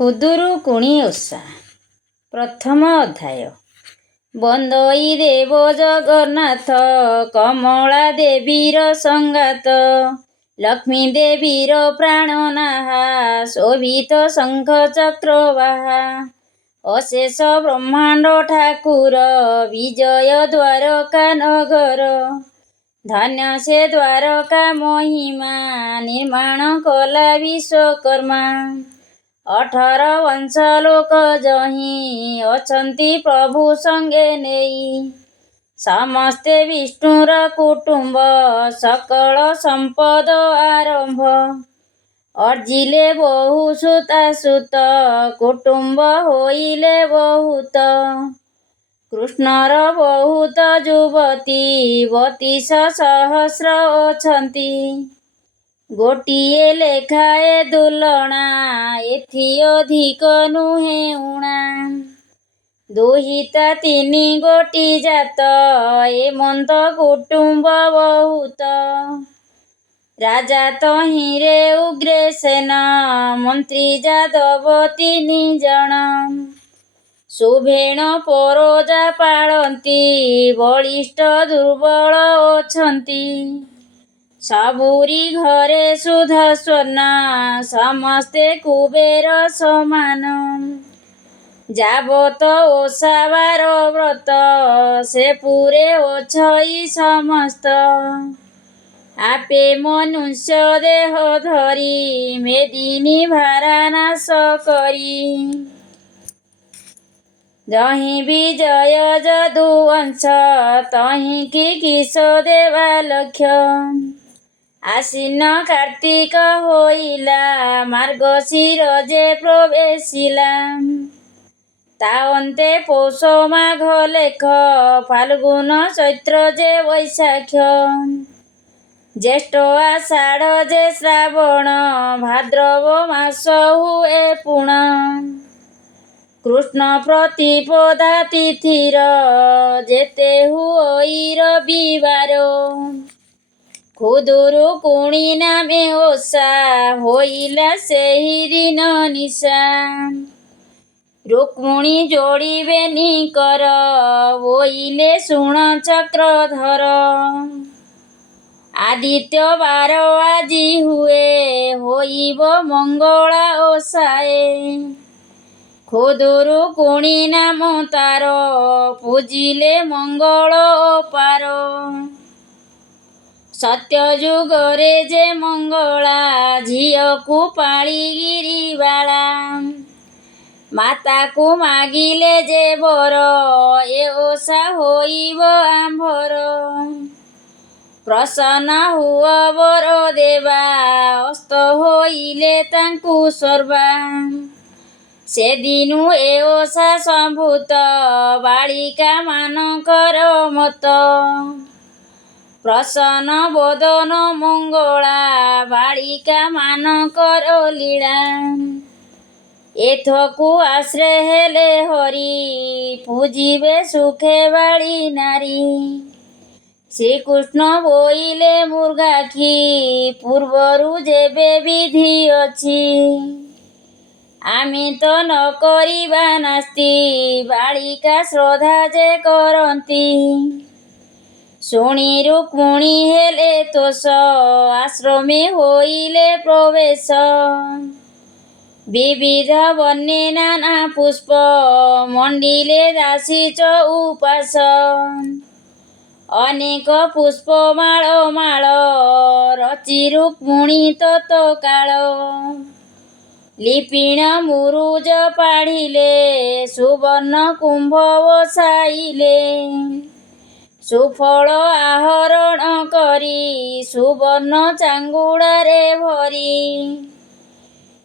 ଖୁଦୁରୁକୁଣି ଓଷା ପ୍ରଥମ ଅଧ୍ୟାୟ। ବନ୍ଦଇ ଦେବ ଜଗନ୍ନାଥ, କମଳା ଦେବୀର ସଙ୍ଗାତ, ଲକ୍ଷ୍ମୀ ଦେବୀର ପ୍ରାଣନାହା, ଶୋଭିତ ଶଙ୍ଖ ଚକ୍ରବାହା, ଅଶେଷ ବ୍ରହ୍ମାଣ୍ଡ ଠାକୁର, ବିଜୟ ଦ୍ୱାରକା ନଗର। ଧନ୍ୟ ସେ ଦ୍ୱାରକା ମହିମା, ନିର୍ମାଣ କଲା ବିଶ୍ୱକର୍ମା। 18 ବଂଶ ଲୋକ ଯହିଁ, ଅଛନ୍ତି ପ୍ରଭୁ ସଙ୍ଗେ ନେଇ। ସମସ୍ତେ ବିଷ୍ଣୁର କୁଟୁମ୍ବ, ସକଳ ସମ୍ପଦ ଆରମ୍ଭ। ଅର୍ଜିଲେ ବହୁ ସୁତାସୁତ, କୁଟୁମ୍ବ ହୋଇଲେ ବହୁତ। କୃଷ୍ଣର ବହୁତ ଯୁବତୀ, 32 ସହସ୍ର ଅଛନ୍ତି। ଗୋଟିଏ ଲେଖାଏ ଦୁଲଣା, ଏଥି ଅଧିକ ନୁହେଁ ଊଣା। ଦୁହିତା 3 ଗୋଟି ଜାତ, ଏମନ୍ତ କୁଟୁମ୍ବ ବହୁତ। ରାଜା ତହିଁରେ ଉଗ୍ରସେନ, ମନ୍ତ୍ରୀ ଯାଦବ 3 ଜଣ। ସୁଭେଣ ପରଜା ପାଳନ୍ତି, ବଳିଷ୍ଠ ଦୁର୍ବଳ ଅଛନ୍ତି। ସବୁରି ଘରେ ସୁଧ ସ୍ୱର୍ଣ୍ଣ, ସମସ୍ତେ କୁବେର ସମାନ। ଯାବତ ଓଷା ବାର ବ୍ରତ, ସେ ପୁରେ ଅଛଇ ସମସ୍ତ। ଆପେ ମନୁଷ୍ୟ ଦେହ ଧରି, ମେଦିନୀ ଭାରା ନାଶ କରି। ଯହିଁ ବିଜୟ ଯଦୁବଂଶ, ତହିଁକି କିସ ଦେବା ଲକ୍ଷ୍ୟ। ଆଶ୍ୱିନ କାର୍ତ୍ତିକ ହୋଇଲା, ମାର୍ଗଶିର ଯେ ପ୍ରବେଶିଲା। ତା ଅନ୍ତେ ପୌଷ ମାଘ ଲେଖ, ଫାଲ୍ଗୁନ ଚୈତ୍ର ଯେ ବୈଶାଖ। ଜ୍ୟେଷ୍ଠ ଆଷାଢ଼ ଯେ ଶ୍ରାବଣ, ଭାଦ୍ରବ ମାସ ହୁଏ ପୁଣ। କୃଷ୍ଣ ପ୍ରତିପଦା ତିଥିର, ଯେତେ ହୁଅଇ ରବିବାର। ଖୁଦୁରୁକୁଣି ନାମେ ଓଷା, ହୋଇଲା ସେହି ଦିନ ନିଶା। ରୁକ୍ମଣୀ ଯୋଡ଼ିବେନି କର, ବୋଇଲେ ଶୁଣ ଚକ୍ରଧର। ଆଦିତ୍ୟ ବାର ଆଜି ହୁଏ, ହୋଇବ ମଙ୍ଗଳା ଓଷାଏ। ଖୁଦୁରୁକୁଣି ନାମ ତାର, ପୂଜିଲେ ମଙ୍ଗଳ ଅପାର। ସତ୍ୟ ଯୁଗରେ ଯେ ମଙ୍ଗଳା, ଝିଅକୁ ପାଳି ଗିରିବାଳା। ମାତାକୁ ମାଗିଲେ ଯେ ବର, ଏ ଓଷା ହୋଇବ ଆମ୍ଭର। ପ୍ରସନ୍ନ ହୁଅ ବର ଦେବା, ଅସ୍ତ ହୋଇଲେ ତାଙ୍କୁ ସର୍ବା। ସେଦିନୁ ଏ ଓଷା ସମ୍ଭୂତ, ବାଳିକା ମାନଙ୍କର ମତ। ପ୍ରସନ୍ନ ବଦନ ମଙ୍ଗଳା, ବାଳିକା ମାନଙ୍କର ଲୀଳା। ଏଥକୁ ଆଶ୍ରେ ହେଲେ ହରି, ପୂଜିବେ ସୁଖେ ବାଳି ନାରୀ। ଶ୍ରୀକୃଷ୍ଣ ବୋଇଲେ ମୃଗାକ୍ଷୀ, ପୂର୍ବରୁ ଯେବେ ବିଧି ଅଛି। ଆମେ ତ ନ କରିବା ନାସ୍ତି, ବାଳିକା ଶ୍ରଦ୍ଧା ଯେ କରନ୍ତି। ଶୁଣି ରୁକ୍ମଣୀ ହେଲେ ତୋଷ, ଆଶ୍ରମେ ହୋଇଲେ ପ୍ରବେଶ। ବିବିଧ ବର୍ଣ୍ଣେ ନାନା ପୁଷ୍ପ, ମଣ୍ଡିଲେ ଦାସୀ ଚଉପାଶ। ଅନେକ ପୁଷ୍ପ ମାଳ ମାଳ, ରଚି ରୁକ୍ମଣୀ ତତ୍କାଳ। ଲିପିଣ ମୁରୁଜ ପାଢ଼ିଲେ, ସୁବର୍ଣ୍ଣ କୁମ୍ଭ ବସାଇଲେ। ସୁଫଳ ଆହରଣ କରି, ସୁବର୍ଣ୍ଣ ଚାଙ୍ଗୁଡ଼ାରେ ଭରି।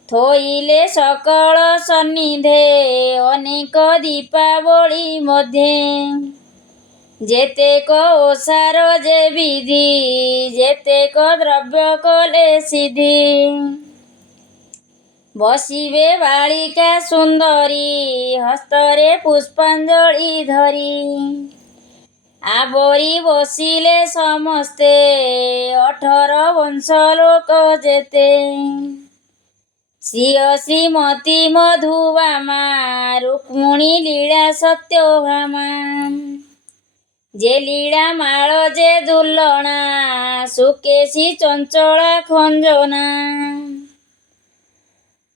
ଥୋଇଲେ ସକଳ ସନ୍ନିଧେ, ଅନେକ ଦୀପାବଳି ମଧ୍ୟେ। ଯେତେକ ଓଷାର ଯେ ବିଧି, ଯେତେକ ଦ୍ରବ୍ୟ କଲେ ସିଦ୍ଧି। ବସିବେ ବାଳିକା ସୁନ୍ଦରୀ, ହସ୍ତରେ ପୁଷ୍ପାଞ୍ଜଳି ଧରି। ଆବରି ବସିଲେ ସମସ୍ତେ, 18 ବଂଶ ଲୋକ ଯେତେ। ଶ୍ରୀୟ ଶ୍ରୀମତୀ ମଧୁବାମା ରୁକ୍ମଣୀ ଲୀଳା ସତ୍ୟଭାମା। ଯେ ଲୀଳା ମାଳ ଯେ ଦୁଲଣା ସୁକେଶୀ ଚଞ୍ଚଳା ଖଞ୍ଜନା।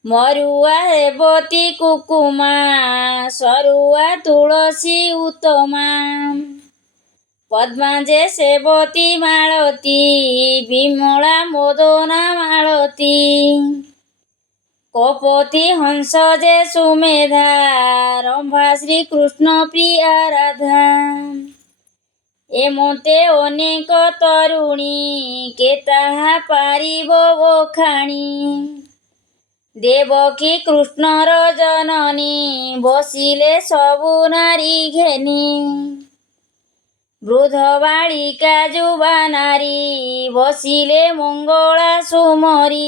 ମରୁଆ ରେବତୀ କୁକୁମା ସରୁଆ ତୁଳସୀ ଉତ୍ତମା। ପଦ୍ମା ଯେ ସେବତୀ ମାଳତୀ ବିମଳା ମଦନା ମାଳତୀ। କପୋତୀ ହଂସ ଯେ ସୁମେଧା ରମ୍ଭା ଶ୍ରୀକୃଷ୍ଣ ପ୍ରିୟା ରାଧା। ଏମତେ ଅନେକ ତରୁଣୀ କେ ତାହା ପାରିବ ବଖାଣି। ଦେବକୀ କୃଷ୍ଣର ଜନନୀ ବସିଲେ ସବୁ ନାରୀ ଘେନି। ବୃଦ୍ଧ ବାଳିକା ଯୁବା ନାରୀ ବସିଲେ ମଙ୍ଗଳା ସୁମରି।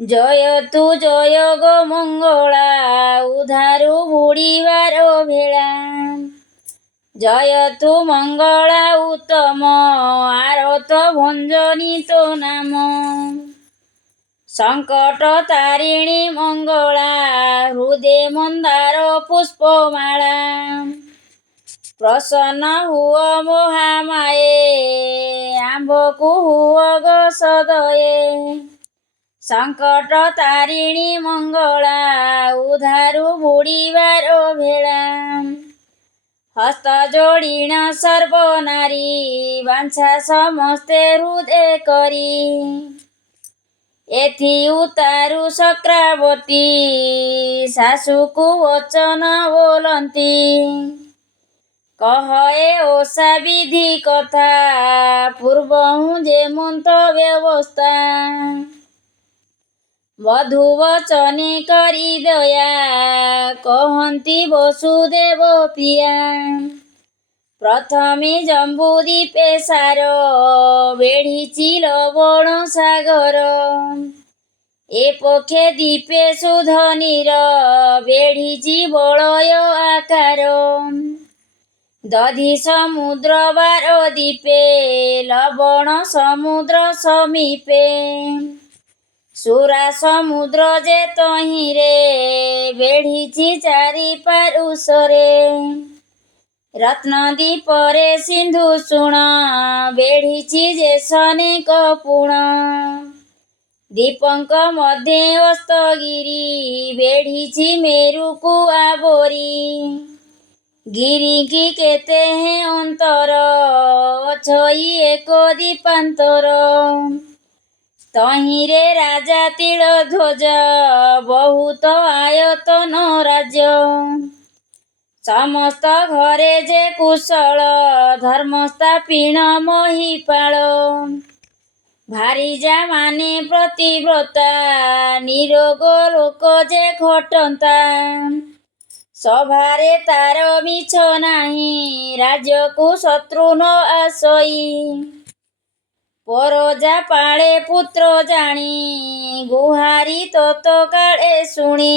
ଜୟତୁ ଜୟ ଗୋ ମଙ୍ଗଳା ଉଧାରୁ ବୁଡ଼ିବାର ଭେଳା। ଜୟତୁ ମଙ୍ଗଳା ଉତ୍ତମ ଆରତ ଭଞ୍ଜନୀ ତୋ ନାମ। ସଙ୍କଟ ତାରିଣୀ ମଙ୍ଗଳା ହୃଦେ ମନ୍ଦାର ପୁଷ୍ପମାଳା। ପ୍ରସନ୍ନ ହୁଅ ମହାମାୟେ ଆମ୍ଭକୁ ହୁଅ ଗୋ ସଦୟେ। ସଙ୍କଟ ତାରିଣୀ ମଙ୍ଗଳା ଉଧାରୁ ବୁଡ଼ିବାର ଭେଳା। ହସ୍ତ ଯୋଡ଼ିଣ ସର୍ବନାରୀ ବାଞ୍ଛା ସମସ୍ତେ ହୃଦେ କରି। ଏଥି ଉତାରୁ ଚକ୍ରାବତୀ ଶାଶୁକୁ ବଚନ ବୋଲନ୍ତି। କହ ଏ ଓଷା ବିଧି କଥା ପୂର୍ବହୁଁ ଯେମନ୍ତ ବ୍ୟବସ୍ଥା। ବଧୂ ବଚନେ କରି ଦୟା କହନ୍ତି ବସୁଦେବ ପ୍ରିୟା। ପ୍ରଥମେ ଜମ୍ବୁ ଦ୍ୱୀପେ ସାର ବେଢ଼ିଛି ଲବଣ ସାଗର। ଏ ପକ୍ଷେ ଦ୍ୱୀପେ ସୁଧନୀର ବେଢ଼ିଛି ବଳୟ ଆକାର। ଦଧି ସମୁଦ୍ର ବାର ଦ୍ୱୀପେ ଲବଣ ସମୁଦ୍ର ସମୀପେ। ସୁରା ସମୁଦ୍ର ଯେ ତହିଁରେ ବେଢ଼ିଛି ଚାରି ପାରୁଷରେ। ରତ୍ନଦ୍ୱୀପରେ ସିନ୍ଧୁ ଶୁଣ ବେଢ଼ିଛି ଯେ ସନେକ ପୁଣ। ଦ୍ୱୀପଙ୍କ ମଧ୍ୟେ ଅସ୍ତଗିରି ବେଢ଼ିଛି ମେରୁକୁ ଆବୋରି। ଗିରିକି କେତେ ହେ ଅନ୍ତର ଅଛଇ ଏକ ଦ୍ୱୀପାନ୍ତର। ତହିଁରେ ରାଜା ତିଳଧ୍ୱଜ ବହୁତ ଆୟତନ ରାଜ୍ୟ। ସମସ୍ତ ଘରେ ଯେ କୁଶଳ ଧର୍ମସ୍ଥାପିଣ ମହିପାଳ। ଭାରିଜା ମାନେ ପ୍ରତିବ୍ରତା ନିରୋଗ ଲୋକ ଯେ ଖଟନ୍ତା। ସଭାରେ ତାର ମିଛ ନାହିଁ ରାଜ୍ୟକୁ ଶତ୍ରୁ ନ ଆସଇ। ପରଜା ପାଳେ ପୁତ୍ର ଜାଣି ଗୁହାରି ତତକାଳେ ଶୁଣି।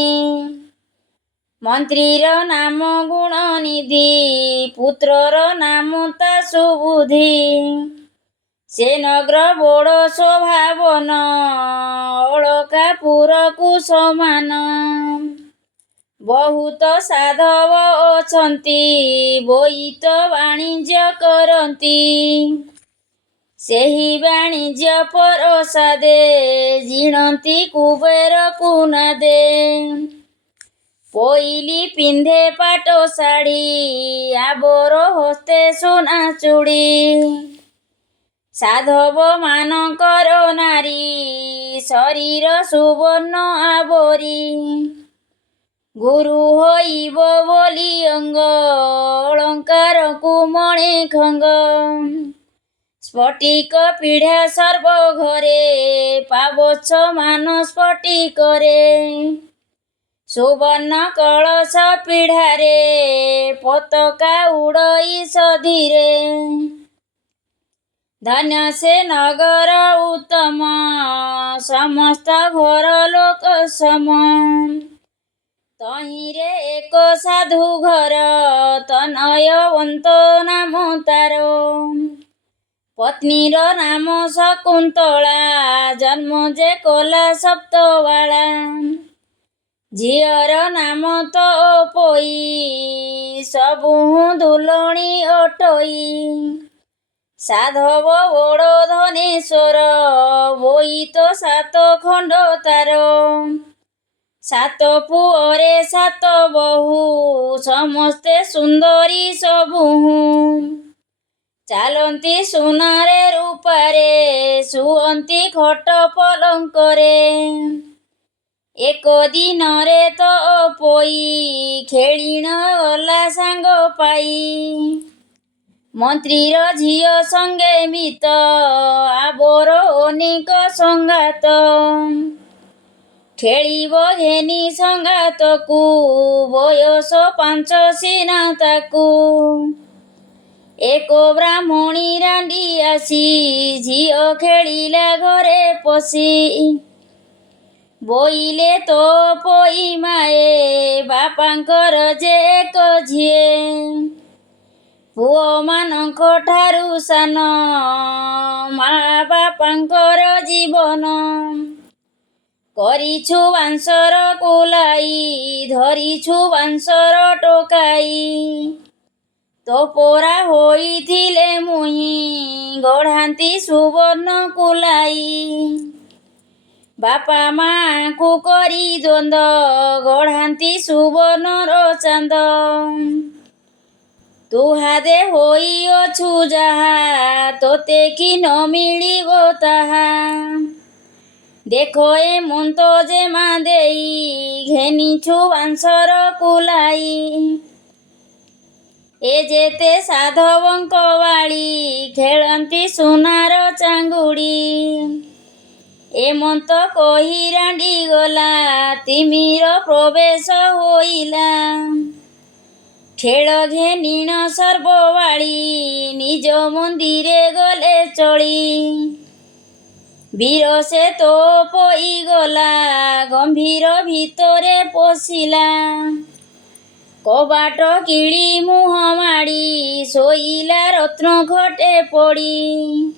ମନ୍ତ୍ରୀର ନାମ ଗୁଣନିଧି ପୁତ୍ରର ନାମ ତା ସୁବୁଦ୍ଧି। ସେ ନଗ୍ର ବଡ଼ ସ୍ୱଭାବନ ଅଳକାପୁରକୁ ସମାନ। ବହୁତ ସାଧବ ଅଛନ୍ତି ବୋଇତ ବାଣିଜ୍ୟ କରନ୍ତି। ସେହି ବାଣିଜ୍ୟ ପରସାଦେ ଜିଣନ୍ତି କୁବେରକୁ ନାଦେ। ପୋଇଲି ପିନ୍ଧେ ପାଟ ଶାଢ଼ୀ ଆବର ହସ୍ତେ ସୁନା ଚୁଡ଼ି। ସାଧବ ମାନଙ୍କର ନାରୀ ଶରୀର ସୁବର୍ଣ୍ଣ ଆବରି। ଗୁରୁ ହୋଇବ ବୋଲି ଅଙ୍ଗ ଅଳଙ୍କାରକୁ ମଣେ ଖଙ୍ଗ। ସ୍ଫଟିକ ପିଢ଼ା ସର୍ବ ଘରେ ପାବଚ୍ଛ ମାନ ସ୍ଫଟିକରେ। ସୁବର୍ଣ୍ଣ କଳସ ପିଢ଼ାରେ ପତାକା ଉଡ଼ଇ ସଧିରେ। ଧନ୍ୟ ସେ ନଗର ଉତ୍ତମ ସମସ୍ତ ଘର ଲୋକ ସମ। ତହିଁରେ ଏକ ସାଧୁ ଘର ତନୟବନ୍ତ ନାମ ତାର। ପତ୍ନୀର ନାମ ଶକୁନ୍ତଳା, ଜନ୍ମ ଯେ କଲା ସପ୍ତବାଳା। ଝିଅର ନାମ ତ ପୋଇ, ସବୁହୁଁ ଦୁଲଣୀ ଅଟୋଇ। ସାଧବ ବଡ଼ ଧନେଶ୍ୱର, ବୋଇତ ସାତ ଖଣ୍ଡ ତାର। ସାତ ପୁଅରେ ସାତ ବୋହୂ, ସମସ୍ତେ ସୁନ୍ଦରୀ ସବୁହୁଁ। ଚାଲନ୍ତି ସୁନାରେ ରୂପାରେ, ଶୁଅନ୍ତି ଖଟ ପଲଙ୍କରେ। ଏକ ଦିନରେ ତ ପୋଇ, ଖେଳିଣ ଗଲା ସାଙ୍ଗ ପାଇ। ମନ୍ତ୍ରୀର ଝିଅ ସଙ୍ଗେ ମିତ, ଆବର ଅନେକ ସଙ୍ଗାତ। ଖେଳିବ ଘେନି ସଙ୍ଗାତକୁ, ବୟସ 5 ସିନା ତାକୁ। ଏକ ବ୍ରାହ୍ମଣୀ ରାଣ୍ଡି ଆସି, ଝିଅ ଖେଳିଲା ଘରେ ପଶି। ବୋଇଲେ ତ ପୋଇ ମାଏ, ବାପାଙ୍କର ଯେ ଏକ ଝିଏ। ପୁଅମାନଙ୍କ ଠାରୁ ସାନ, ମା ବାପାଙ୍କର ଜୀବନ। କରିଛୁ ବାଂଶର କୁଲାଇ, ଧରିଛୁ ବାଂଶର ଟୋକାଇ। ତୋପରା ହୋଇଥିଲେ ମୁହିଁ, ଗଢ଼ାନ୍ତି ସୁବର୍ଣ୍ଣ କୁଲାଇ। ବାପା ମାଙ୍କୁ କରି ଦ୍ୱନ୍ଦ, ଗଢ଼ାନ୍ତି ସୁବର୍ଣ୍ଣର ଚାନ୍ଦ। ତୁହାଦେ ହୋଇଅଛୁ ଯାହା, ତୋତେ କି ନ ମିଳିବ ତାହା। ଦେଖ ଏ ମନ୍ତ ଯେମା ଦେଇ, ଘେନିଛୁ ବାଂଶର କୁଲାଇ। ଏ ଯେତେ ସାଧବଙ୍କ ବାଳି, ଖେଳନ୍ତି ସୁନାର ଚାଙ୍ଗୁଡ଼ି। ଏମନ୍ତ କହି ରାଣ୍ଡି ଗଲା, ତିମିର ପ୍ରବେଶ ହୋଇଲା। ଖେଳ ଘେନିଣ ସର୍ବବାଳି, ନିଜ ମନ୍ଦିରେ ଗଲେ ଚଳି। ବୀର ସେ ତ ପୋଇ ଗଲା, ଗମ୍ଭୀର ଭିତରେ ପଶିଲା। କବାଟ କିଳି ମୁହଁ ମାଡ଼ି, ଶୋଇଲା ରତ୍ନ ଖଟେ ପଡ଼ି।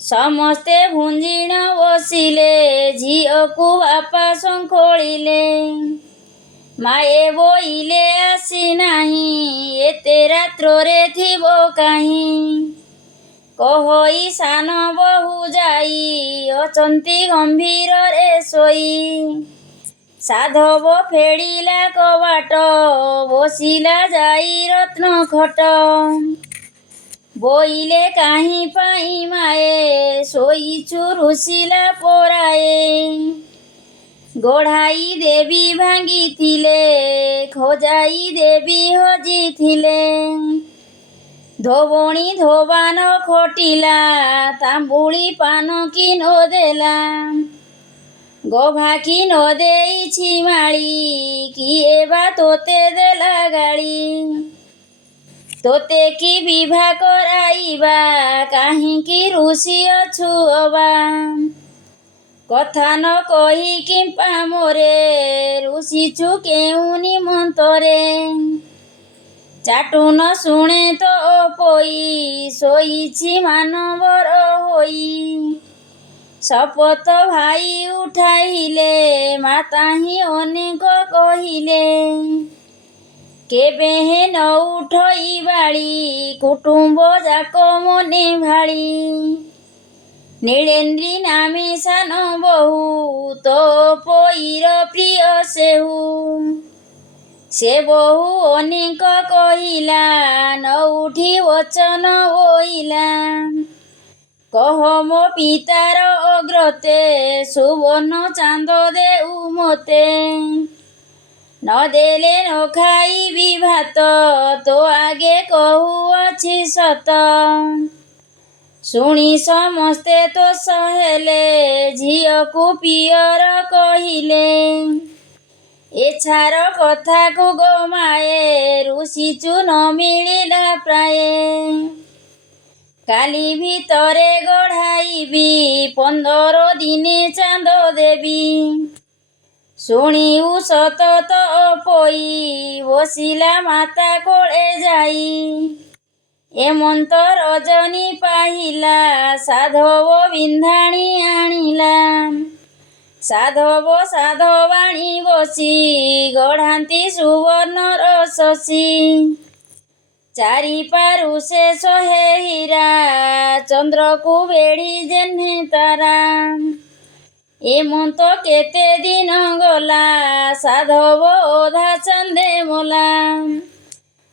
ସମସ୍ତେ ଭୁଞ୍ଜିଣ ବସିଲେ, ଝିଅକୁ ବାପା ଶଙ୍ଖୋଳିଲେ। ମାଏ ବୋଇଲେ ଆସିନାହିଁ, ଏତେ ରାତ୍ରରେ ଥିବ କାହିଁ। କହଇ ସାନ ବୋହୂ ଯାଇ, ଅଛନ୍ତି ଗମ୍ଭୀରରେ ଶୋଇ। ସାଧବ ଫେଡ଼ିଲା କବାଟ, ବସିଲା ଯାଇ ରତ୍ନ ଖଟ। ବୋଇଲେ କାହିଁ ପାଇଁ ମାଏ, ଶୋଇଛୁ ରୁଷିଲା ପରାଏ। ଗଢ଼ାଇ ଦେବୀ ଭାଙ୍ଗିଥିଲେ, ଖୋଜାଇ ଦେବୀ ହଜିଥିଲେ। ଧୋବଣୀ ଧୋବାନ ଖଟିଲା, ତାମ୍ବୁଳି ପାନ କି ନ ଦେଲା। ଗଭାକି ନ ଦେଇଛି ମାଳି, କିଏ ବା ତୋତେ ଦେଲା ଗାଳି। ତୋତେ କି ବିଭା କରାଇବା, କାହିଁକି ରୁଷିଅଛୁ ଅବା। କଥା ନ କହି କିମ୍ପା ମୋରେ, ରୁଷିଛୁ କେଉଁ ନିମନ୍ତରେ। ଚାଟୁ ନ ଶୁଣେ ତ ପୋଇ, ଶୋଇଛି ମାନବର ହୋଇ। ଶପଥ ଭାଇ ଉଠାଇଲେ, ମାତାହିଁ ଅନେକ କହିଲେ। କେବେହେଁ ନ ଉଠଇ ବାଳି, କୁଟୁମ୍ବ ଯାକ ମନେ ଭାଳି। ନୀଳେନ୍ଦ୍ରୀ ନାମେ ସାନ ବୋହୂ, ତୋ ପୋଇର ପ୍ରିୟ ସେହୁ। ସେ ବୋହୂ ଅନେକ କହିଲା, ନ ଉଠି ବଚନ ବୋଇଲା। କହ ମୋ ପିତାର ଅଗ୍ରତେ, ସୁବର୍ଣ୍ଣ ଚାନ୍ଦ ଦେଉ ମୋତେ। ନ ଦେଲେ ନ ଖାଇବି ଭାତ, ତୋ ଆଗେ କହୁଅଛି ସତ। ଶୁଣି ସମସ୍ତେ ତୋଷ ହେଲେ, ଝିଅକୁ ପିଅର କହିଲେ। ଏଛାର କଥାକୁ ଗୋ ମାଏ, ରୁଷିଛୁ ନ ମିଳିଲା ପ୍ରାୟେ। କାଲି ଭିତରେ ଗଢ଼ାଇବି, 15 ଦିନେ ଚାନ୍ଦ ଦେବି। ଶୁଣିଉ ସତ ତ ପୋଇ, ବସିଲା ମାତା କୋଳେ ଯାଇ। ଏମନ୍ତ ରଜନୀ ପାହିଲା ସାଧବ ବିନ୍ଧାଣି ଆଣିଲା। ସାଧବ ସାଧବାଣୀ ବସି ଗଢ଼ାନ୍ତି ସୁବର୍ଣ୍ଣର ଶଶୀ। ଚାରିପାରୁ ସେ ଶହେ ହୀରା ଚନ୍ଦ୍ରକୁ ବେଢ଼ି ଯେହ୍ନେ ତାରା। ଏମନ୍ତ କେତେ ଦିନ ଗଲା ସାଧବ ଅଧା ଚାନ୍ଦେ ମଲା।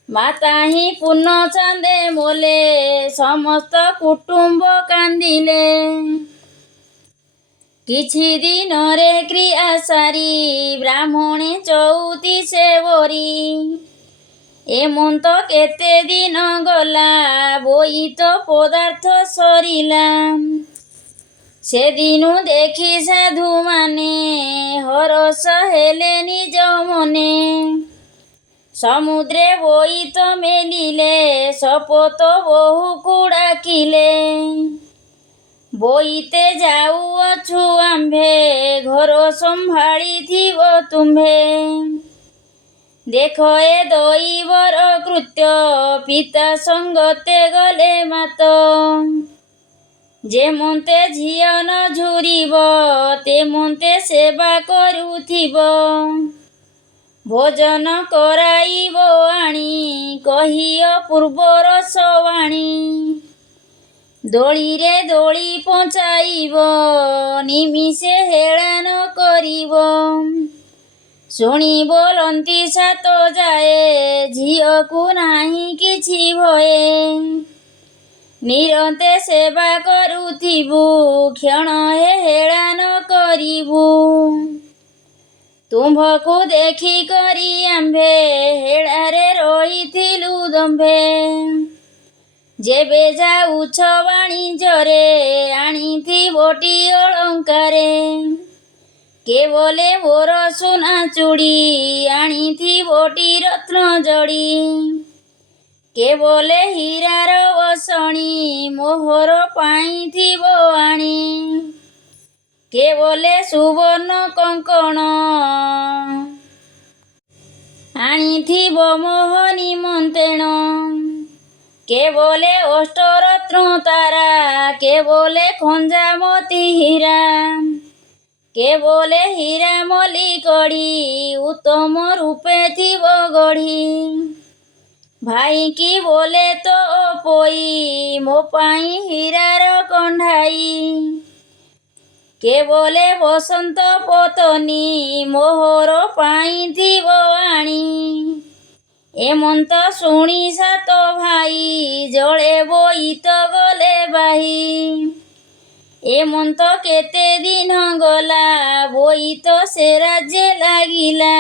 ମାତାହିଁ ପୂର୍ଣ୍ଣ ଚାନ୍ଦେ ମଲେ ସମସ୍ତ କୁଟୁମ୍ବ କାନ୍ଦିଲେ। କିଛି ଦିନରେ କ୍ରିୟା ସାରି ବ୍ରାହ୍ମଣେ ଚଉତିଶେ ବରି। ଏମନ୍ତ କେତେ ଦିନ ଗଲା ବୋଇତ ପଦାର୍ଥ ସରିଲା। ସେଦିନୁ ଦେଖି ସାଧୁମାନେ ହରଷ ହେଲେ ନିଜ ମନେ। ସମୁଦ୍ରେ ବୋଇତ ମେଲିଲେ ଶପଥ ବୋହୂକୁ ଡାକିଲେ। ବୋଇତେ ଯାଉଅଛୁ ଆମ୍ଭେ ଘର ସମ୍ଭାଳିଥିବ ତୁମ୍ଭେ। ଦେଖ ଏ ଦଇବର କୃତ୍ୟ ପିତା ସଙ୍ଗତେ ଗଲେ ମାତ। ଯେମନ୍ତେ ଝିଅ ନ ଝୁରିବ ତେମନ୍ତେ ସେବା କରୁଥିବ। ଭୋଜନ କରାଇବ ଆଣି କହିଅ ପୂର୍ବର ସବାଣୀ। ଦୋଳିରେ ଦୋଳି ପଞ୍ଚାଇବ ନିମିଷେ ହେଳାନ କରିବ। ଶୁଣି ବୋଲନ୍ତି ସାତ ଯାଏ ଝିଅକୁ ନାହିଁ କିଛି ଭୟେ। ନିରନ୍ତେ ସେବା କରୁଥିବୁ କ୍ଷଣେ ହେଳାନ କରିବୁ। ତୁମ୍ଭକୁ ଦେଖି କରି ଆମ୍ଭେ ହେଳାରେ ରହିଥିଲୁ ଦମ୍ଭେ। ଯେବେ ଯାଉଛ ବାଣିଜ୍ୟରେ ଆଣିଥିବଟି ଅଳଙ୍କାରେ। କେବଲେ ମୋର ସୁନା ଚୁଡ଼ି ଆଣିଥିବଟି ରତ୍ନ ଜଡ଼ି। କେବଲେ ହୀରାର ବସଣି ମୋହର ପାଇଥିବ ଆଣି। କେବଲେ ସୁବର୍ଣ୍ଣ କଙ୍କଣ ଆଣିଥିବ ମୋହ ନିମନ୍ତ୍ରଣ। କେବଲେ ଅଷ୍ଟରତ୍ନ ତାରା କେବଲେ ଖଞ୍ଜାମତି ହୀରା। କେବଲେ ହୀରା ମଲି କଢ଼ି ଉତ୍ତମ ରୂପେ ଥିବ ଗଢ଼ି। ଭାଇଙ୍କି ବୋଲେ ତ ପୋଇ ମୋ ପାଇଁ ହୀରାର କଣ୍ଢାଇ। କେବଲେ ବସନ୍ତ ପତନି ମୋହର ପାଇଥିବ ଆଣି। ଏମନ୍ତ ଶୁଣି ସାତ ଭାଇ ଜଳେ ବୋଇତ ଗଲେ ବାହି। ଏମନ୍ତ କେତେ ଦିନ ଗଲା ବୋଇତ ସେ ରାଜ୍ୟେ ଲାଗିଲା।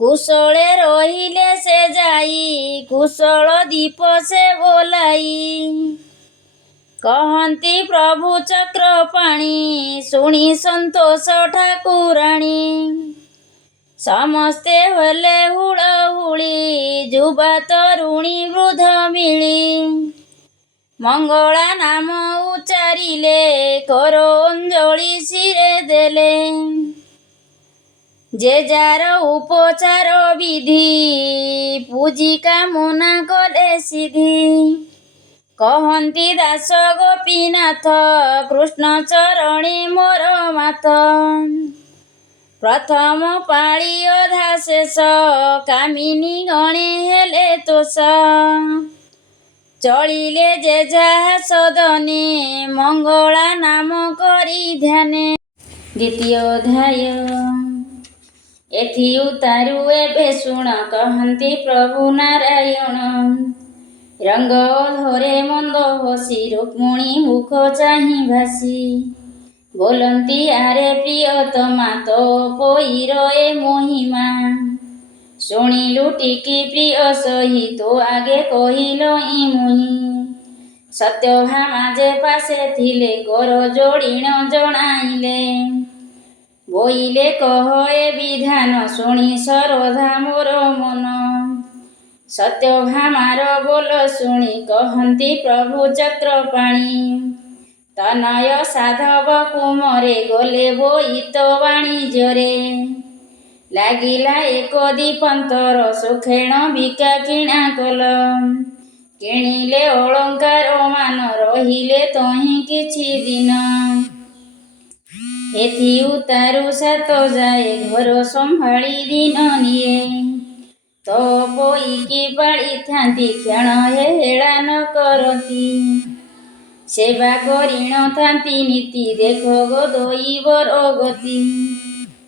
କୁଶଳେ ରହିଲେ ସେ ଯାଇ କୁଶଳ ଦୀପ ସେ ବୋଲାଇ। କହନ୍ତି ପ୍ରଭୁ ଚକ୍ରପାଣି ଶୁଣି ସନ୍ତୋଷ ଠାକୁରାଣୀ। ସମସ୍ତେ ହେଲେ ହୁଳହୁଳି ଯୁବା ତରୁଣୀ ବୃଦ୍ଧ ମିଳି। ମଙ୍ଗଳା ନାମ ଉଚାରିଲେ କର ଅଞ୍ଜଳି ଶିରେ ଦେଲେ। ଯେ ଯାର ଉପଚାର ବିଧି ପୂଜି କାମନା କଲେ ସିଧି। କହନ୍ତି ଦାସ ଗୋପୀନାଥ କୃଷ୍ଣ ଚରଣୀ ମୋର ମାଥ। ପ୍ରଥମ ପାଳି ଅଧା ଶେଷ କାମିନୀ ଗଣେ ହେଲେ ତୋଷ। ଚଳିଲେ ଯେ ଯାହା ସଦନେ ମଙ୍ଗଳା ନାମ କରି ଧ୍ୟାନେ। ଦ୍ୱିତୀୟ ଅଧ୍ୟାୟ। ଏଥି ଉତାରୁ ଏବେ ଶୁଣ କହନ୍ତି ପ୍ରଭୁ ନାରାୟଣ। ରଙ୍ଗ ଅଧରେ ମନ୍ଦ ହସି ରୁକ୍ମଣୀ ମୁଖ ଚାହିଁ ଭାସି। ବୋଲନ୍ତି ଆରେ ପ୍ରିୟତମା ତୋ ପୋଇର ଏ ମହିମା। ଶୁଣିଲୁ ଟିକି ପ୍ରିୟ ସହି ତୋ ଆଗେ କହିଲଇଁ ମୁହିଁ। ସତ୍ୟଭାମା ଯେ ପାଶେ ଥିଲେ କର ଯୋଡ଼ିଣ ଜଣାଇଲେ। ବୋଇଲେ କହ ଏ ବିଧାନ ଶୁଣି ସରଧା ମୋର ମନ। ସତ୍ୟଭାମାର ବୋଲ ଶୁଣି କହନ୍ତି ପ୍ରଭୁ ଚକ୍ରପାଣି। ତନୟ ସାଧବ କୁମରେ ଗଲେ ବୋଇତ ବାଣିଜ୍ୟରେ। ଲାଗିଲା ଏକ ଦୀପନ୍ତର ସୁଖେଣ ବିକା କିଣା କଲ। କିଣିଲେ ଅଳଙ୍କାର ମାନ ରହିଲେ ତହିଁ କିଛି ଦିନ। ଏଥି ଉତାରୁ ସାତ ଯାଏ ଘର ସମ୍ଭାଳି ଦିନ ନିଏ। ତ ପୋଇକି ପାଳିଥାନ୍ତି କ୍ଷଣ ହେଳା ନ କରନ୍ତି। ସେବା କରିଣ ଥାନ୍ତି ନୀତି ଦେଖ ଦଇବର ଗତି।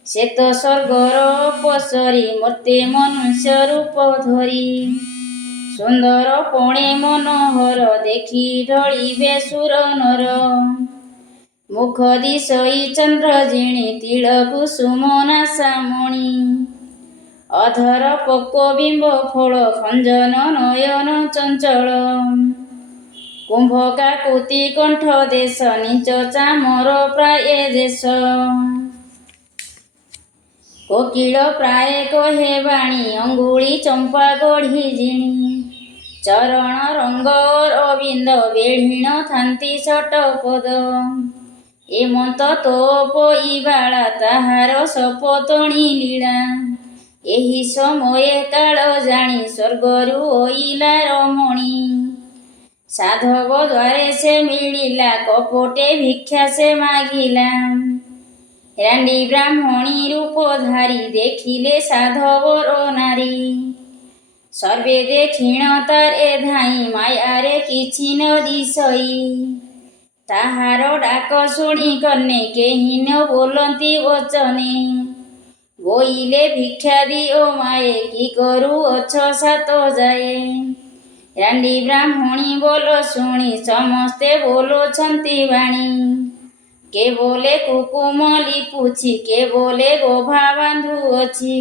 ସେ ତ ସ୍ୱର୍ଗର ଅପସରି ମୋତେ ମନୁଷ୍ୟ ରୂପ ଧରି। ସୁନ୍ଦର ପଣେ ମନୋହର ଦେଖି ଢଳିବେ ସୁର ନର। ମୁଖ ଦିଶଇ ଚନ୍ଦ୍ର ଜିଣି ତିଳ କୁସୁମ ନାସାମଣି। ଅଧର ପକ୍ୱ ବିମ୍ବ ଫଳ ଖଞ୍ଜନ ନୟନ ଚଞ୍ଚଳ। କୁମ୍ଭ କାକୁତି କଣ୍ଠ ଦେଶ ନିଚ ଚାମର ପ୍ରାୟ ଦେଶ। କୋକିଳ ପ୍ରାୟ କହେ ବାଣୀ ଅଙ୍ଗୁଳି ଚମ୍ପା ଗଢ଼ି ଜିଣି। ଚରଣ ରଙ୍ଗ ଅରବିନ୍ଦ ବେଢ଼ିଣ ଥାନ୍ତି ଷଟପଦ। ଏମନ୍ତ ତୋ ପୋଇ ବାଳା ତାହାର ସପତଣି ଲୀଳା। ଏହି ସମୟେ କାଳ ଜାଣି ସ୍ୱର୍ଗରୁ ଅଇଲା ରମଣୀ। ସାଧବ ଦ୍ୱାରେ ସେ ମିଳିଲା କପଟେ ଭିକ୍ଷା ସେ ମାଗିଲା। ରାଣ୍ଡି ବ୍ରାହ୍ମଣୀ ରୂପ ଧାରି ଦେଖିଲେ ସାଧବର ନାରୀ। ସର୍ବେ ଦେଖିଣ ତାରେ ଧାଇଁ ମାୟାରେ କିଛି ନ ଦିଶଇ। ତାହାର ଡାକ ଶୁଣି କର୍ଣ୍ଣେ କେହି ନ ବୋଲନ୍ତି ବଚନେ। ବୋଇଲେ ଭିକ୍ଷା ଦିଅ ମାଏ କି କରୁଅଛ ସାତ ଯାଏ। ରାଣ୍ଡି ବ୍ରାହ୍ମଣୀ ବୋଲ ଶୁଣି ସମସ୍ତେ ବୋଲୁଛନ୍ତି ବାଣୀ। କେ ବୋଲେ କୁକୁମ ଲିପୁଛି କେ ବୋଲେ ଗୋଭା ବାନ୍ଧୁଅଛି।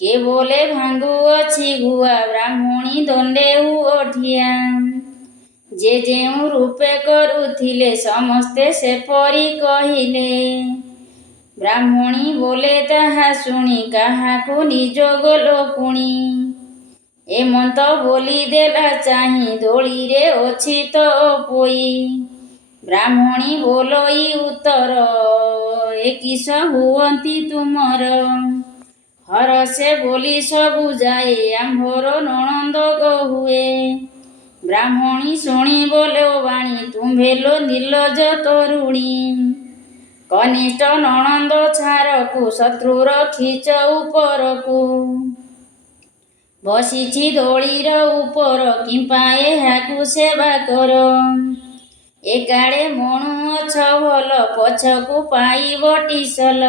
କେ ବୋଲେ ଭାଙ୍ଗୁଅଛି ଗୁଆ ବ୍ରାହ୍ମଣୀ ଦଣ୍ଡେ ହୁଅ ଠିଆ। ଯେ ଯେଉଁ ରୂପେ କରୁଥିଲେ ସମସ୍ତେ ସେପରି କହିଲେ। ବ୍ରାହ୍ମଣୀ ବୋଲେ ତାହା ଶୁଣି କାହାକୁ ନିଜ ଗୋଲ ପୁଣି। ଏମନ୍ତ ବୋଲି ଦେଲା ଚାହିଁ ଦୋଳିରେ ଅଛି ତ ପୋଇ। ବ୍ରାହ୍ମଣୀ ବୋଲଇ ଉତ୍ତର ଏ କିସ ହୁଅନ୍ତି ତୁମର। ହରଷେ ବୋଲି ସବୁ ଯାଏ ଆମ୍ଭର ନଣନ୍ଦ କହୁଏ। ବ୍ରାହ୍ମଣୀ ଶୁଣି ବୋଲେ ବାଣୀ ତୁମ୍ଭେ ଲୋ ନିର୍ଲଜ ତରୁଣୀ। କନିଷ୍ଠ ନଣନ୍ଦ ଛାରକୁ ଶତ୍ରୁ ରଖିଛ ଉପରକୁ। ବସିଛି ଦୋଳିର ଉପର କିମ୍ପା ଏହାକୁ ସେବା କର। ଏକାଳେ ମଣୁଅଛ ଭଲ ପଛକୁ ପାଇବ ଟିସଲ।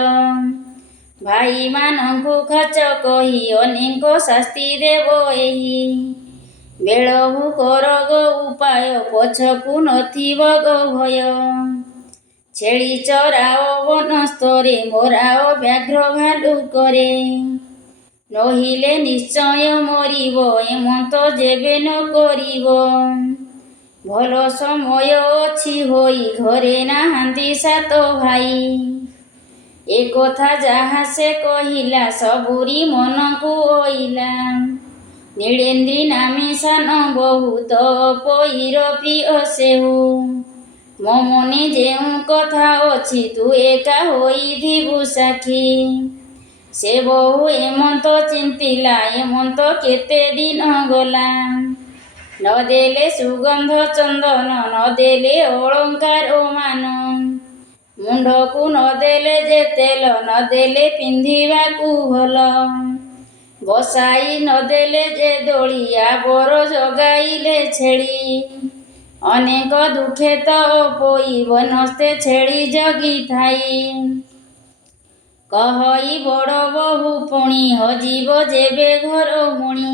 ଭାଇମାନଙ୍କୁ ଖାଚ କହି ଅନେକ ଶାସ୍ତି ଦେବ ଏହି। ବେଳହୁ କର ଗୋ ଉପାୟ ପଛକୁ ନଥିବ ଗୋ ଭୟ। ଛେଳି ଚରାଅ ବନସ୍ତରେ ମରାଅ ବ୍ୟାଘ୍ର ଭାଲୁ କରେ। ନହିଲେ ନିଶ୍ଚୟ ମରିବ ଏମନ୍ତ ଯେବେ ନ କରିବ। ଭଲ ସମୟ ଅଛି ହୋଇ ଘରେ ନାହାନ୍ତି ସାତ ଭାଇ। ଏ କଥା ଯାହା ସେ କହିଲା ସବୁରି ମନକୁ ଅଇଲା। ନୀଳେନ୍ଦ୍ରୀ ନାମୀ ସାନ ବୋହୂ ତ ପୋଇର ପ୍ରିୟ ସେହୁ। ମୋ ମନେ ଯେଉଁ କଥା ଅଛି ତୁ ଏକା ହୋଇଥିବୁ ସାକ୍ଷୀ। ସେ ବୋହୂ ଏମନ୍ତ ଚିନ୍ତିଲା ଏମନ୍ତ କେତେ ଦିନ ଗଲା। ନଦେଲେ ସୁଗନ୍ଧ ଚନ୍ଦନ ନଦେଲେ ଅଳଙ୍କାର ମାନ। ମୁଣ୍ଡକୁ ନଦେଲେ ଯେ ତେଲ ନଦେଲେ ପିନ୍ଧିବାକୁ ଭଲ। ବସାଇ ନଦେଲେ ଯେ ଦୋଳି ଆବର ଜଗାଇଲେ ଛେଳି। ଅନେକ ଦୁଃଖେ ତ ପୋଇ ବନସ୍ତେ ଛେଳି ଜଗିଥାଇ। କହଇ ବଡ଼ ବୋହୂ ପୁଣି ହଜିବ ଯେବେ ଘର ମୁଣି।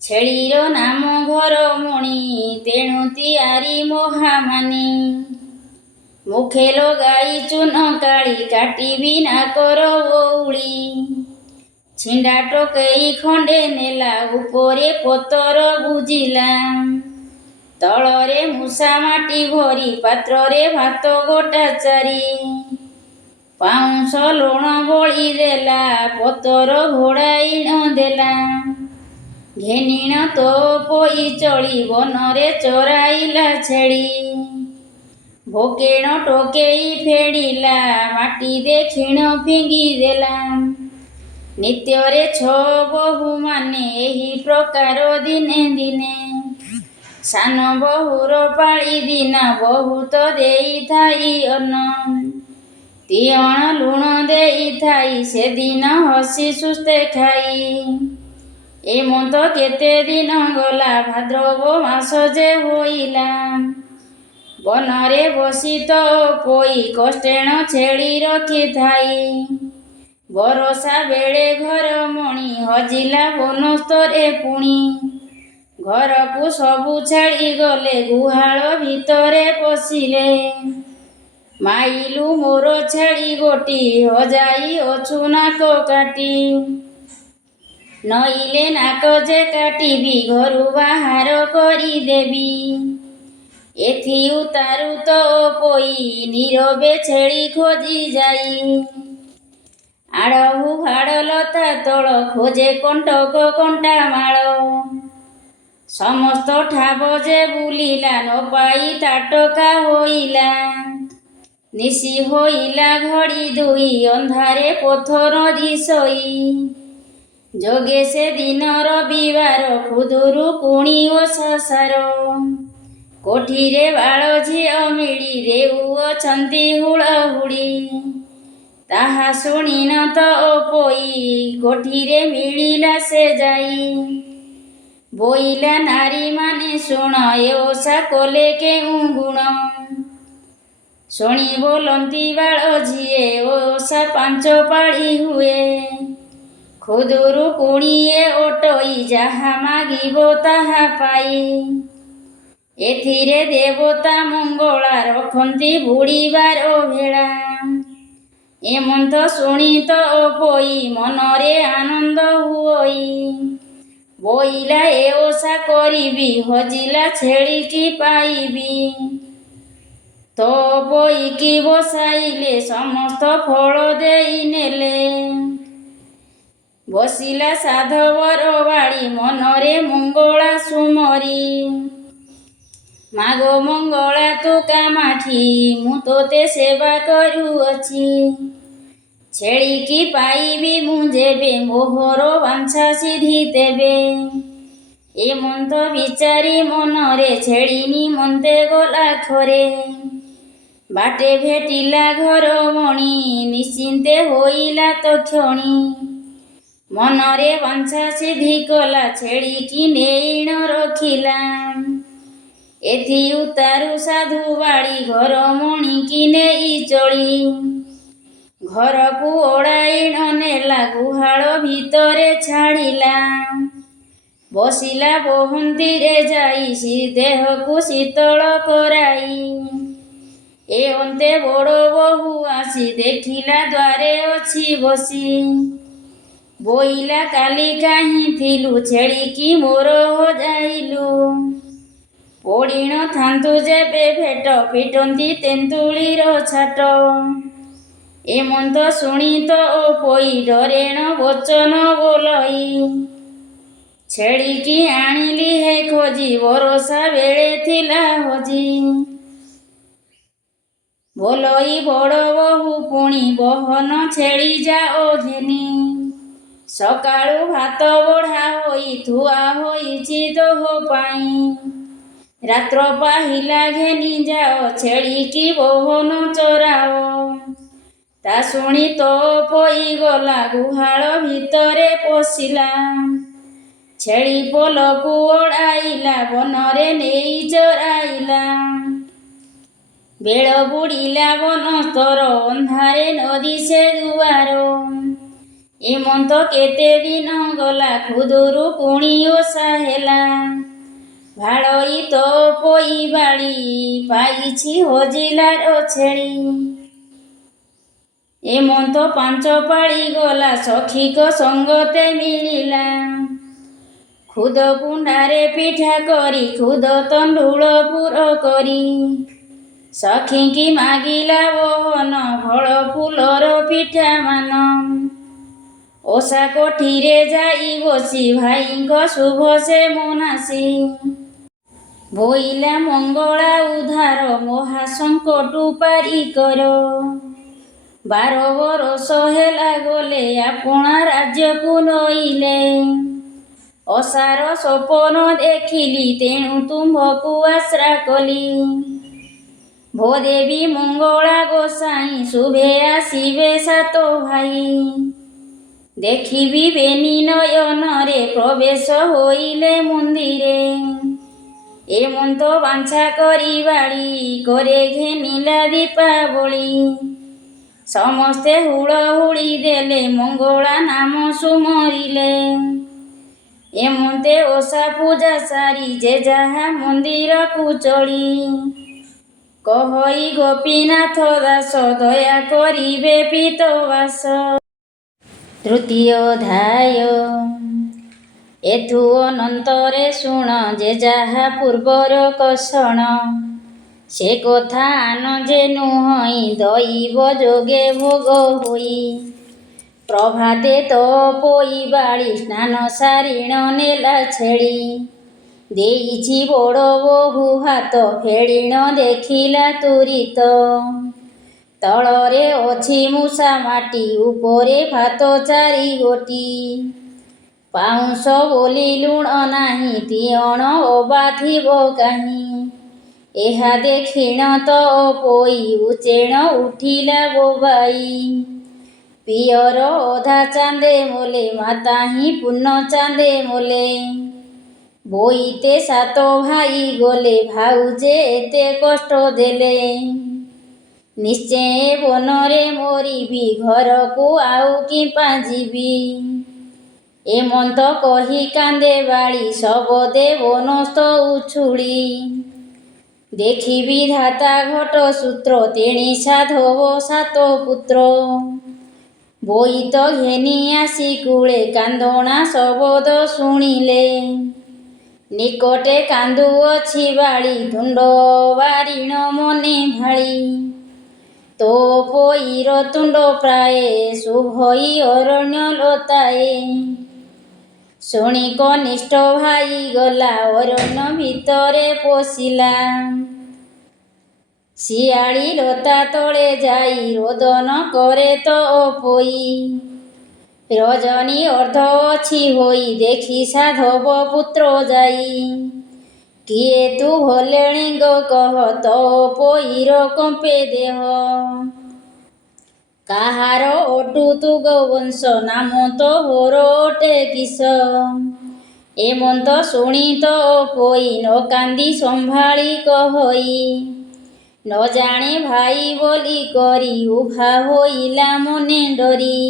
ଛେଳିର ନାମ ଘର ମୁଣି ତେଣୁ ତିଆରି ମହାମାନି। ମୁଖେ ଲଗାଇ ଚୂନ କାଳି କାଟିବି ନାକର ଓଉଳି। ଛିଣ୍ଡା ଟୋକେଇ ଖଣ୍ଡେ ନେଲା ଉପରେ ପତର ବୁଜିଲା। ତଳରେ ମୂଷା ମାଟି ଭରି ପାତ୍ରରେ ଭାତ ଗୋଟା ଚାରି। ପାଉଁଶ ଲୁଣ ବଳି ଦେଲା ପତର ଘୋଡ଼ାଇଣ ଦେଲା। ଘେନିଣ ତୋ ପୋଇ ଚଳି ବନରେ ଚରାଇଲା ଛେଳି। ଭୋକେଣ ଟୋକେଇ ଫେଡ଼ିଲା ମାଟି ଦେଖିଣ ଫିଙ୍ଗି ଦେଲା। ନିତ୍ୟରେ ଛଅ ବୋହୂମାନେ ଏହି ପ୍ରକାର ଦିନେ ଦିନେ ସାନ ବୋହୂର ପାଳି ଦିନ ବହୁତ ଦେଇଥାଇ ଅନ୍ନ ତିଅଣ ଲୁଣ ଦେଇଥାଇ ସେଦିନ ହସି ସୁସ୍ଥେ ଖାଇ। ଏମନ୍ତ କେତେ ଦିନ ଗଲା ଭାଦ୍ରବ ମାସ ଯେ ହୋଇଲା ବନରେ ବସି ତ ପୋଇ କଷ୍ଟେଣ ଛେଳି ରଖିଥାଇ। ବରଷା ବେଳେ ଘର ମଣି ହଜିଲା ବନସ୍ତରେ ପୁଣି ଘରକୁ ସବୁ ଛାଡ଼ି ଗଲେ ଗୁହାଳ ଭିତରେ ପଶିଲେ। ମାଇଲୁ ମୋର ଛେଳି ଗୋଟି ହଜାଇ ଅଛୁ ନାକ କାଟି ନଇଲେ ନାକ ଯେ କାଟିବି ଘରୁ ବାହାର କରିଦେବି। ଏଥି ଉତାରୁ ତ ପୋଇ ନୀରବେ ଛେଳି ଖୋଜି ଯାଇ ଆଡ଼ହୁ ହାଡ଼ ଲତା ତଳ ଖୋଜେ କଣ୍ଟକ କଣ୍ଟା ମାଳ ସମସ୍ତ ଠାବ ଯେ ବୁଲିଲା ନ ପାଇ ତାଟକା ହୋଇଲା। ନିଶି ହୋଇଲା ଘଡ଼ି ଦୁଇ ଅନ୍ଧାରେ ପଥର ଦିଶୋଇ ଯୋଗେ ସେ ଦିନ ରବିବାର ଖୁଦୁରୁକୁଣି ଓଷାସାର କୋଠିରେ ବାଳ ଝିଅ ମିଳି ଦେଉଅଛନ୍ତି ହୁଳହୁଳି। ତାହା ଶୁଣିନ ତ ପୋଇ କୋଠିରେ ମିଳିଲା ସେ ଯାଇ ବୋଇଲା ନାରୀମାନେ ଶୁଣ ଏ ଓଷା କଲେ କେଉଁ ଗୁଣ ଶୁଣି ବୋଲନ୍ତି ବାଳ ଝିଏ ଓଷା ପାଞ୍ଚ ପାଳି ହୁଏ ଖୁଦୁରୁକୁଣିଏ ଓଟଇ ଯାହା ମାଗିବ ତାହା ପାଇ। ଏଥିରେ ଦେବତା ମଙ୍ଗଳା ରଖନ୍ତି ବୁଡ଼ିବାର ଭେଳା ଏମନ୍ତ ଶୁଣି ତ ପୋଇ ମନରେ ଆନନ୍ଦ ହୁଅଇ ବୋଇଲା ଏ ଓଷା କରିବି ହଜିଲା ଛେଳିକି ପାଇବି। ତ ପୋଇକି ବସାଇଲେ ସମସ୍ତ ଫଳ ଦେଇ ନେଲେ ବସିଲା ସାଧବର ବାଡ଼ି ମନରେ ମଙ୍ଗଳା ସୁମରି ମାଗୋ ମଙ୍ଗଳା ତୁ କାମାକ୍ଷୀ ମୁଁ ତୋତେ ସେବା କରୁଅଛି ଛେଳିକି ପାଇବି ମୁଁ ଯେବେ ମୋହର ବାଞ୍ଛା ସିଧି ତେବେ। ଏମନ୍ତ ବିଚାରି ମନରେ ଛେଳି ନିମନ୍ତେ ଗଲା ଖରେ ବାଟେ ଭେଟିଲା ଘର ମଣି ନିଶ୍ଚିନ୍ତେ ହୋଇଲା ତକ୍ଷଣି ମନରେ ବାଞ୍ଛା ସିଧି କଲା ଛେଳିକି ନେଇଣ ରଖିଲା। ଏଥି ଉତାରୁ ସାଧୁ ବାଡ଼ି ଘର ମଣିକି ନେଇ ଚଳି ଘରକୁ ଓଡ଼ାଇଣ ନେଲା ଗୁହାଳ ଭିତରେ ଛାଡ଼ିଲା। ବସିଲା ବହନ୍ତିରେ ଯାଇ ଦେହକୁ ଶୀତଳ କରାଇ ଏ ଅନ୍ତେ ବଡ଼ ବୋହୂ ଆସି ଦେଖିଲା ଦ୍ୱାରେ ଅଛି ବସି ବୋଇଲା କାଲି କାହିଁ ଥିଲୁ ଛେଳିକି ମୋର ହଜାଇଲୁ ପଡ଼ିଣ ଥାନ୍ତୁ ଯେବେ ଭେଟ ପିଟନ୍ତି ତେନ୍ତୁଳିର ଛାଟ। ଏମନ୍ତ ଶୁଣି ତ ପୋଇ ଡରେଣ ବଚନ ବୋଲଇ ଛେଳିକି ଆଣିଲି ହେ ଖୋଜି ବରଷା ବେଳେ ଥିଲା ହଜି। ବୋଲଇ ବଡ଼ ବୋହୂ ପୁଣି ବହନ ଛେଳି ଯାଅ ଘେନି ସକାଳୁ ଭାତ ବଢ଼ା ହୋଇ ଥୁଆ ହୋଇଛି ଦୋହ ପାଇଁ ରାତ୍ର ପାହିଲା ଘେନି ଯାଅ ଛେଳିକି ବହନ ଚରାଅ। ତା ଶୁଣି ତ ପୋଇ ଗଲା ଗୁହାଳ ଭିତରେ ପଶିଲା ଛେଳି ପଲକୁ ଓଡ଼ାଇଲା ବନରେ ନେଇ ଚରାଇଲା। ବେଳ ବୁଡ଼ିଲା ବନସ୍ତର ଅନ୍ଧାରେ ନଦୀ ସେ ଦୁଆର ଏମନ୍ତ କେତେ ଦିନ ଗଲା ଖୁଦୁରୁକୁଣି ଓଷା ହେଲା ଭାଳଇ ତ ପୋଇ ବାଳି ପାଇଛି ହଜିଲାର ଛେଳି। ଏମନ୍ତ ପାଞ୍ଚ ପାଳି ଗଲା ସଖୀଙ୍କ ସଙ୍ଗତେ ମିଳିଲା ଖୁଦ କୁଣ୍ଡାରେ ପିଠା କରି ଖୁଦ ତଣ୍ଡୁଳ ପୁର କରି ସଖୀଙ୍କି ମାଗିଲା ବହନ ଫଳ ଫୁଲର ପିଠା ମାନ ଓଷା କୋଠିରେ ଯାଇ ବସି ଭାଇଙ୍କ ଶୁଭ ସେ ମନାସି ବୋଇଲା ମଙ୍ଗଳା ଉଦ୍ଧାର ମହାସଙ୍କଟୁ ପାରି କର ବାର ବରଷ ହେଲା ଗଲେ ଆପଣା ରାଜ୍ୟକୁ ନଇଲେ। ଅସାର ସପନ ଦେଖିଲି ତେଣୁ ତୁମ୍ଭକୁ ଆଶ୍ରା କଲି। ଭୋଦେବୀ ମଙ୍ଗଳା ଗୋସାଇଁ ଶୁଭେ ଆସିବେ ସାତ ଭାଇ। ଦେଖିବି ବେନି ନୟନରେ ପ୍ରବେଶ ହୋଇଲେ ମନ୍ଦିରେ। ଏମନ୍ତ ବାଞ୍ଛା କରି ବାଳି କରେ ଘେନିଲା ଦୀପାବଳି। ସମସ୍ତେ ହୁଳହୁଳି ଦେଲେ ମଙ୍ଗଳା ନାମ ସୁମରିଲେ। ଏମନ୍ତେ ଓଷା ପୂଜା ସାରି ଯେ ଯାହା ମନ୍ଦିରକୁ ଚଳି। କହଇ ଗୋପୀନାଥ ଦାସ ଦୟା କରିବେ ପିତବାସ। ତୃତୀୟ ଅଧ୍ୟାୟ। ଏଥୁ ଅନନ୍ତରେ ଶୁଣ ଯେ ଯାହା ପୂର୍ବର କଷଣ। ସେ କଥା ଆନ ଯେ ନୁହଁଇ ଦଇବ ଯୋଗେ ଭୋଗ ହୋଇ। ପ୍ରଭାତେ ତ ପୋଇ ବାଳି ସ୍ନାନ ସାରିଣ ନେଲା ଛେଳି। ଦେଇଛି ବଡ଼ ବୋହୂ ହାତ ଫେଳିଣ ଦେଖିଲା ତୁରିତ। ତଳରେ ଅଛି ମୂଷା ମାଟି ଉପରେ ଭାତ ଚାରି ଗୋଟି। ପାଉଁଶ ବୋଲି ଲୁଣ ନାହିଁ ତିଅଣ ଅବା ଥିବ କାହିଁ। ଏହା ଦେଖିଣ ତ ପୋଇ ଉଚେଣ ଉଠିଲା ବୋବାଇ। ପିଅର ଅଧା ଚାନ୍ଦେ ମୋଲେ ମାତାହିଁ ପୂର୍ଣ୍ଣ ଚାନ୍ଦେ ମୋଲେ। ବୋଇତେ ସାତ ଭାଇ ଗଲେ ଭାଉଜେ ଏତେ କଷ୍ଟ ଦେଲେ। ନିଶ୍ଚେ ବନରେ ମରିବି ଘରକୁ ଆଉ କିମ୍ପା ଯିବି। ଏମନ୍ତ କହି କାନ୍ଦେ ବାଳି ଶବଦେ ବନସ୍ଥ ଉଛୁଳି। ଦେଖିବି ଧାତା ଘଟ ସୂତ୍ର ତେଣି ସାଧବ ସାତ ପୁତ୍ର। ବୋଇତ ଘେନି ଆସି କୂଳେ କାନ୍ଦଣା ଶବଦ ଶୁଣିଲେ। ନିକଟେ କାନ୍ଦୁଅଛି ବାଳି ତୁଣ୍ଡ ବାରିଣ ମନେ ଭାଳି। ତୋ ପୋଇର ତୁଣ୍ଡ ପ୍ରାୟେ ଶୁଭଇ ଅରଣ୍ୟ ଲତାଏ। ଶୁଣି କନିଷ୍ଠ ଭାଇ ଗଲା ଅରଣ୍ୟ ଭିତରେ ପଶିଲା। ଶିଆଳି ଲତା ତଳେ ଯାଇ ରୋଦନ କରେ ତ ପୋଇ। ରଜନୀ ଅର୍ଦ୍ଧ ଅଛି ହୋଇ ଦେଖି ସାଧବ ପୁତ୍ର ଯାଇ। କିଏ ତୁ ଭଲେଣି ଗୋ କହ ତ ପୋଇର କମ୍ପେ ଦେହ। କାହାର ଅଟୁ ତୁ ଗୋବଂଶ ନାମ ତୋହର ଅଟେ କିସ। ଏମନ୍ତ ଶୁଣି ତ ପୋଇ ନ କାନ୍ଦି ସମ୍ଭାଳି କହଇ। ନ ଜାଣେ ଭାଇ ବୋଲି କରି ଉଭା ହୋଇଲା ମନେ ଡରି।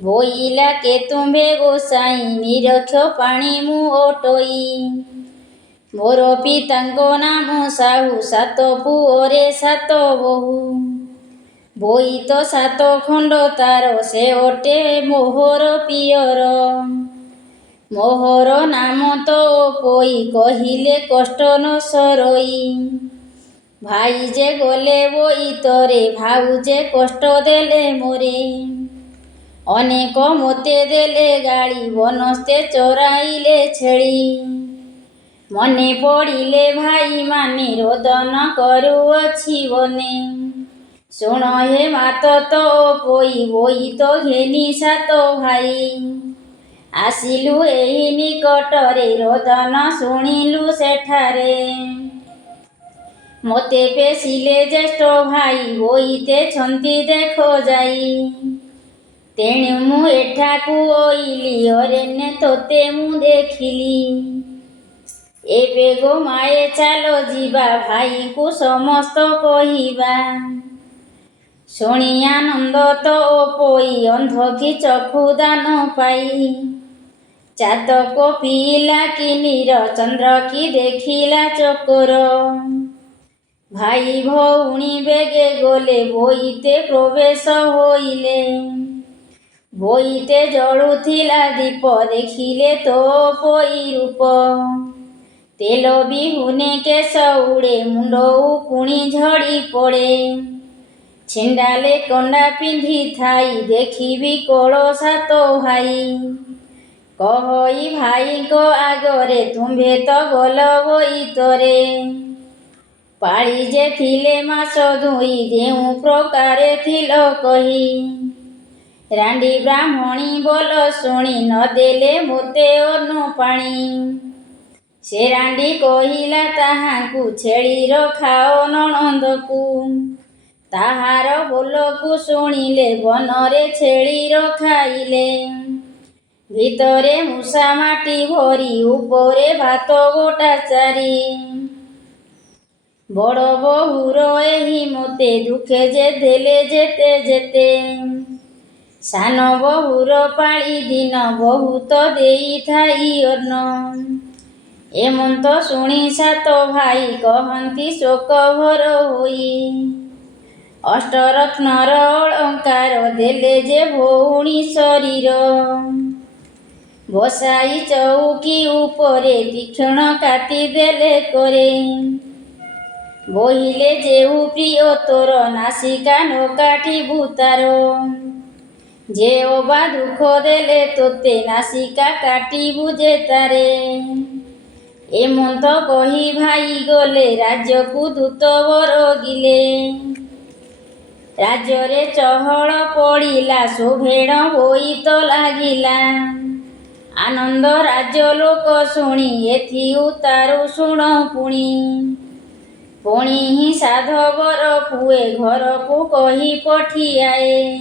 ବୋଇଲା କେତୁମ୍ଭେ ଗୋସାଇଁ ନିରକ୍ଷ ପାଣି ମୁଁ ଅଟୋଇ। ମୋର ପିତାଙ୍କ ନାମ ସାହୁ ସାତ ପୁଅରେ ସାତ ବୋହୂ। ବୋଇତ ସାତ ଖଣ୍ଡ ତାର ସେ ଅଟେ ମୋହର ପିଅର। ମୋହର ନାମ ତ ପୋଇ କହିଲେ କଷ୍ଟ ନ ସରଇ। ଭାଇ ଯେ ଗଲେ ବୋଇତରେ ଭାଉଜେ କଷ୍ଟ ଦେଲେ ମୋରେ। ଅନେକ ମୋତେ ଦେଲେ ଗାଳି ବନସ୍ତେ ଚରାଇଲେ ଛେଳି। ମନେ ପଡ଼ିଲେ ଭାଇମାନେ ରୋଦନ କରୁଅଛି ବନେ। ଶୁଣ ହେ ମାତ ତ ପୋଇ ବୋଇତ ଘେନି ସାତ ଭାଇ। ଆସିଲୁ ଏହି ନିକଟରେ ରୋଦନ ଶୁଣିଲୁ ସେଠାରେ। ମୋତେ ପେଶିଲେ ଜ୍ୟେଷ୍ଠ ଭାଇ ବୋଇତେଛନ୍ତି ଦେଖ ଯାଇ। ତେଣୁ ମୁଁ ଏଠାକୁ ଅଇଲି ଅରଣ୍ୟ ତୋତେ ମୁଁ ଦେଖିଲି। ଏବେ ଗୋ ମାଏ ଚାଲ ଯିବା ଭାଇକୁ ସମସ୍ତ କହିବା। ଶୁଣି ଆନନ୍ଦ ତ ପୋଇ ଅନ୍ଧ କି ଚକ୍ଷୁ ଦାନ ପାଇ। ଚାତକ ପିଇଲା କି ନୀର ଚନ୍ଦ୍ର କି ଦେଖିଲା ଚକୋର। ଭାଇ ଭଉଣୀ ବେଗେ ଗଲେ ବୋଇତେ ପ୍ରବେଶ ହୋଇଲେ। ବୋଇତେ ଜଳୁଥିଲା ଦୀପ ଦେଖିଲେ ତ ପୋଇ ରୂପ। ତେଲ ବିହୁନେ କେଶ ଉଡ଼େ ମୁଣ୍ଡ ଉକୁଣି ଝଡ଼ି ପଡ଼େ। ଛିଣ୍ଡାଲେ କଣ୍ଡା ପିନ୍ଧି ଥାଇ ଦେଖିବି କୋଳ ସାତ ଭାଇ। କହଇ ଭାଇଙ୍କ ଆଗରେ ତୁମ୍ଭେ ତ ଗଲ ବୋଇତରେ। ପାଳି ଯେ ଥିଲେ ମାସ ଦୁଇ ଯେଉଁ ପ୍ରକାରେ ଥିଲ କହି। ରାଣ୍ଡି ବ୍ରାହ୍ମଣୀ ବୋଲ ଶୁଣି ନଦେଲେ ମୋତେ ଅନ୍ନ ପାଣି। ସେ ରାଣ୍ଡି କହିଲା ତାହାଙ୍କୁ ଛେଳିର ଖାଅ ନଣନ୍ଦକୁ। ତାହାର ବୋଲକୁ ଶୁଣିଲେ ବନରେ ଛେଳିର ଖାଇଲେ। ଭିତରେ ମୂଷା ମାଟି ଭରି ଉପରେ ଭାତ ଗୋଟା ଚାରି। ବଡ଼ ବୋହୂର ଏହି ମୋତେ ଦୁଃଖେ ଯେ ଦେଲେ ଯେତେ ଯେତେ। ସାନ ବୋହୂର ପାଳି ଦିନ ବହୁତ ଦେଇଥାଇ ଅନ୍ନ। ଏମନ୍ତ ଶୁଣି ସାତ ଭାଇ କହନ୍ତି ଶୋକ ଭର ହୋଇ। ଅଷ୍ଟରତ୍ନର ଅଳଙ୍କାର ଦେଲେ ଯେ ଭଉଣୀ ଶରୀର। ବସାଇ ଚଉକି ଉପରେ ତୀକ୍ଷ୍ଣ କାଟି ଦେଲେ କରେ। ବୋହିଲେ ଯେହୁ ପ୍ରିୟ ତୋର ନାସିକା ନ କାଟିବୁ ତାର। ଯେ ଅବା ଦୁଃଖ ଦେଲେ ତୋତେ ନାସିକା କାଟିବୁ ଯେ ତାରେ। ଏମନ୍ତ କହି ଭାଇ ଗଲେ ରାଜ୍ୟକୁ ଦୂତ ବରଗିଲେ। ରାଜ୍ୟରେ ଚହଳ ପଡ଼ିଲା ଶୋଭେଣ ବୋଇତ ଲାଗିଲା। ଆନନ୍ଦ ରାଜ୍ୟ ଲୋକ ଶୁଣି ଏଥି ଉତ୍ତାରୁ ଶୁଣ ପୁଣି। ପୁଣି ହିଁ ସାଧବର ପୁଏ ଘରକୁ କହି ପଠିଆଏ।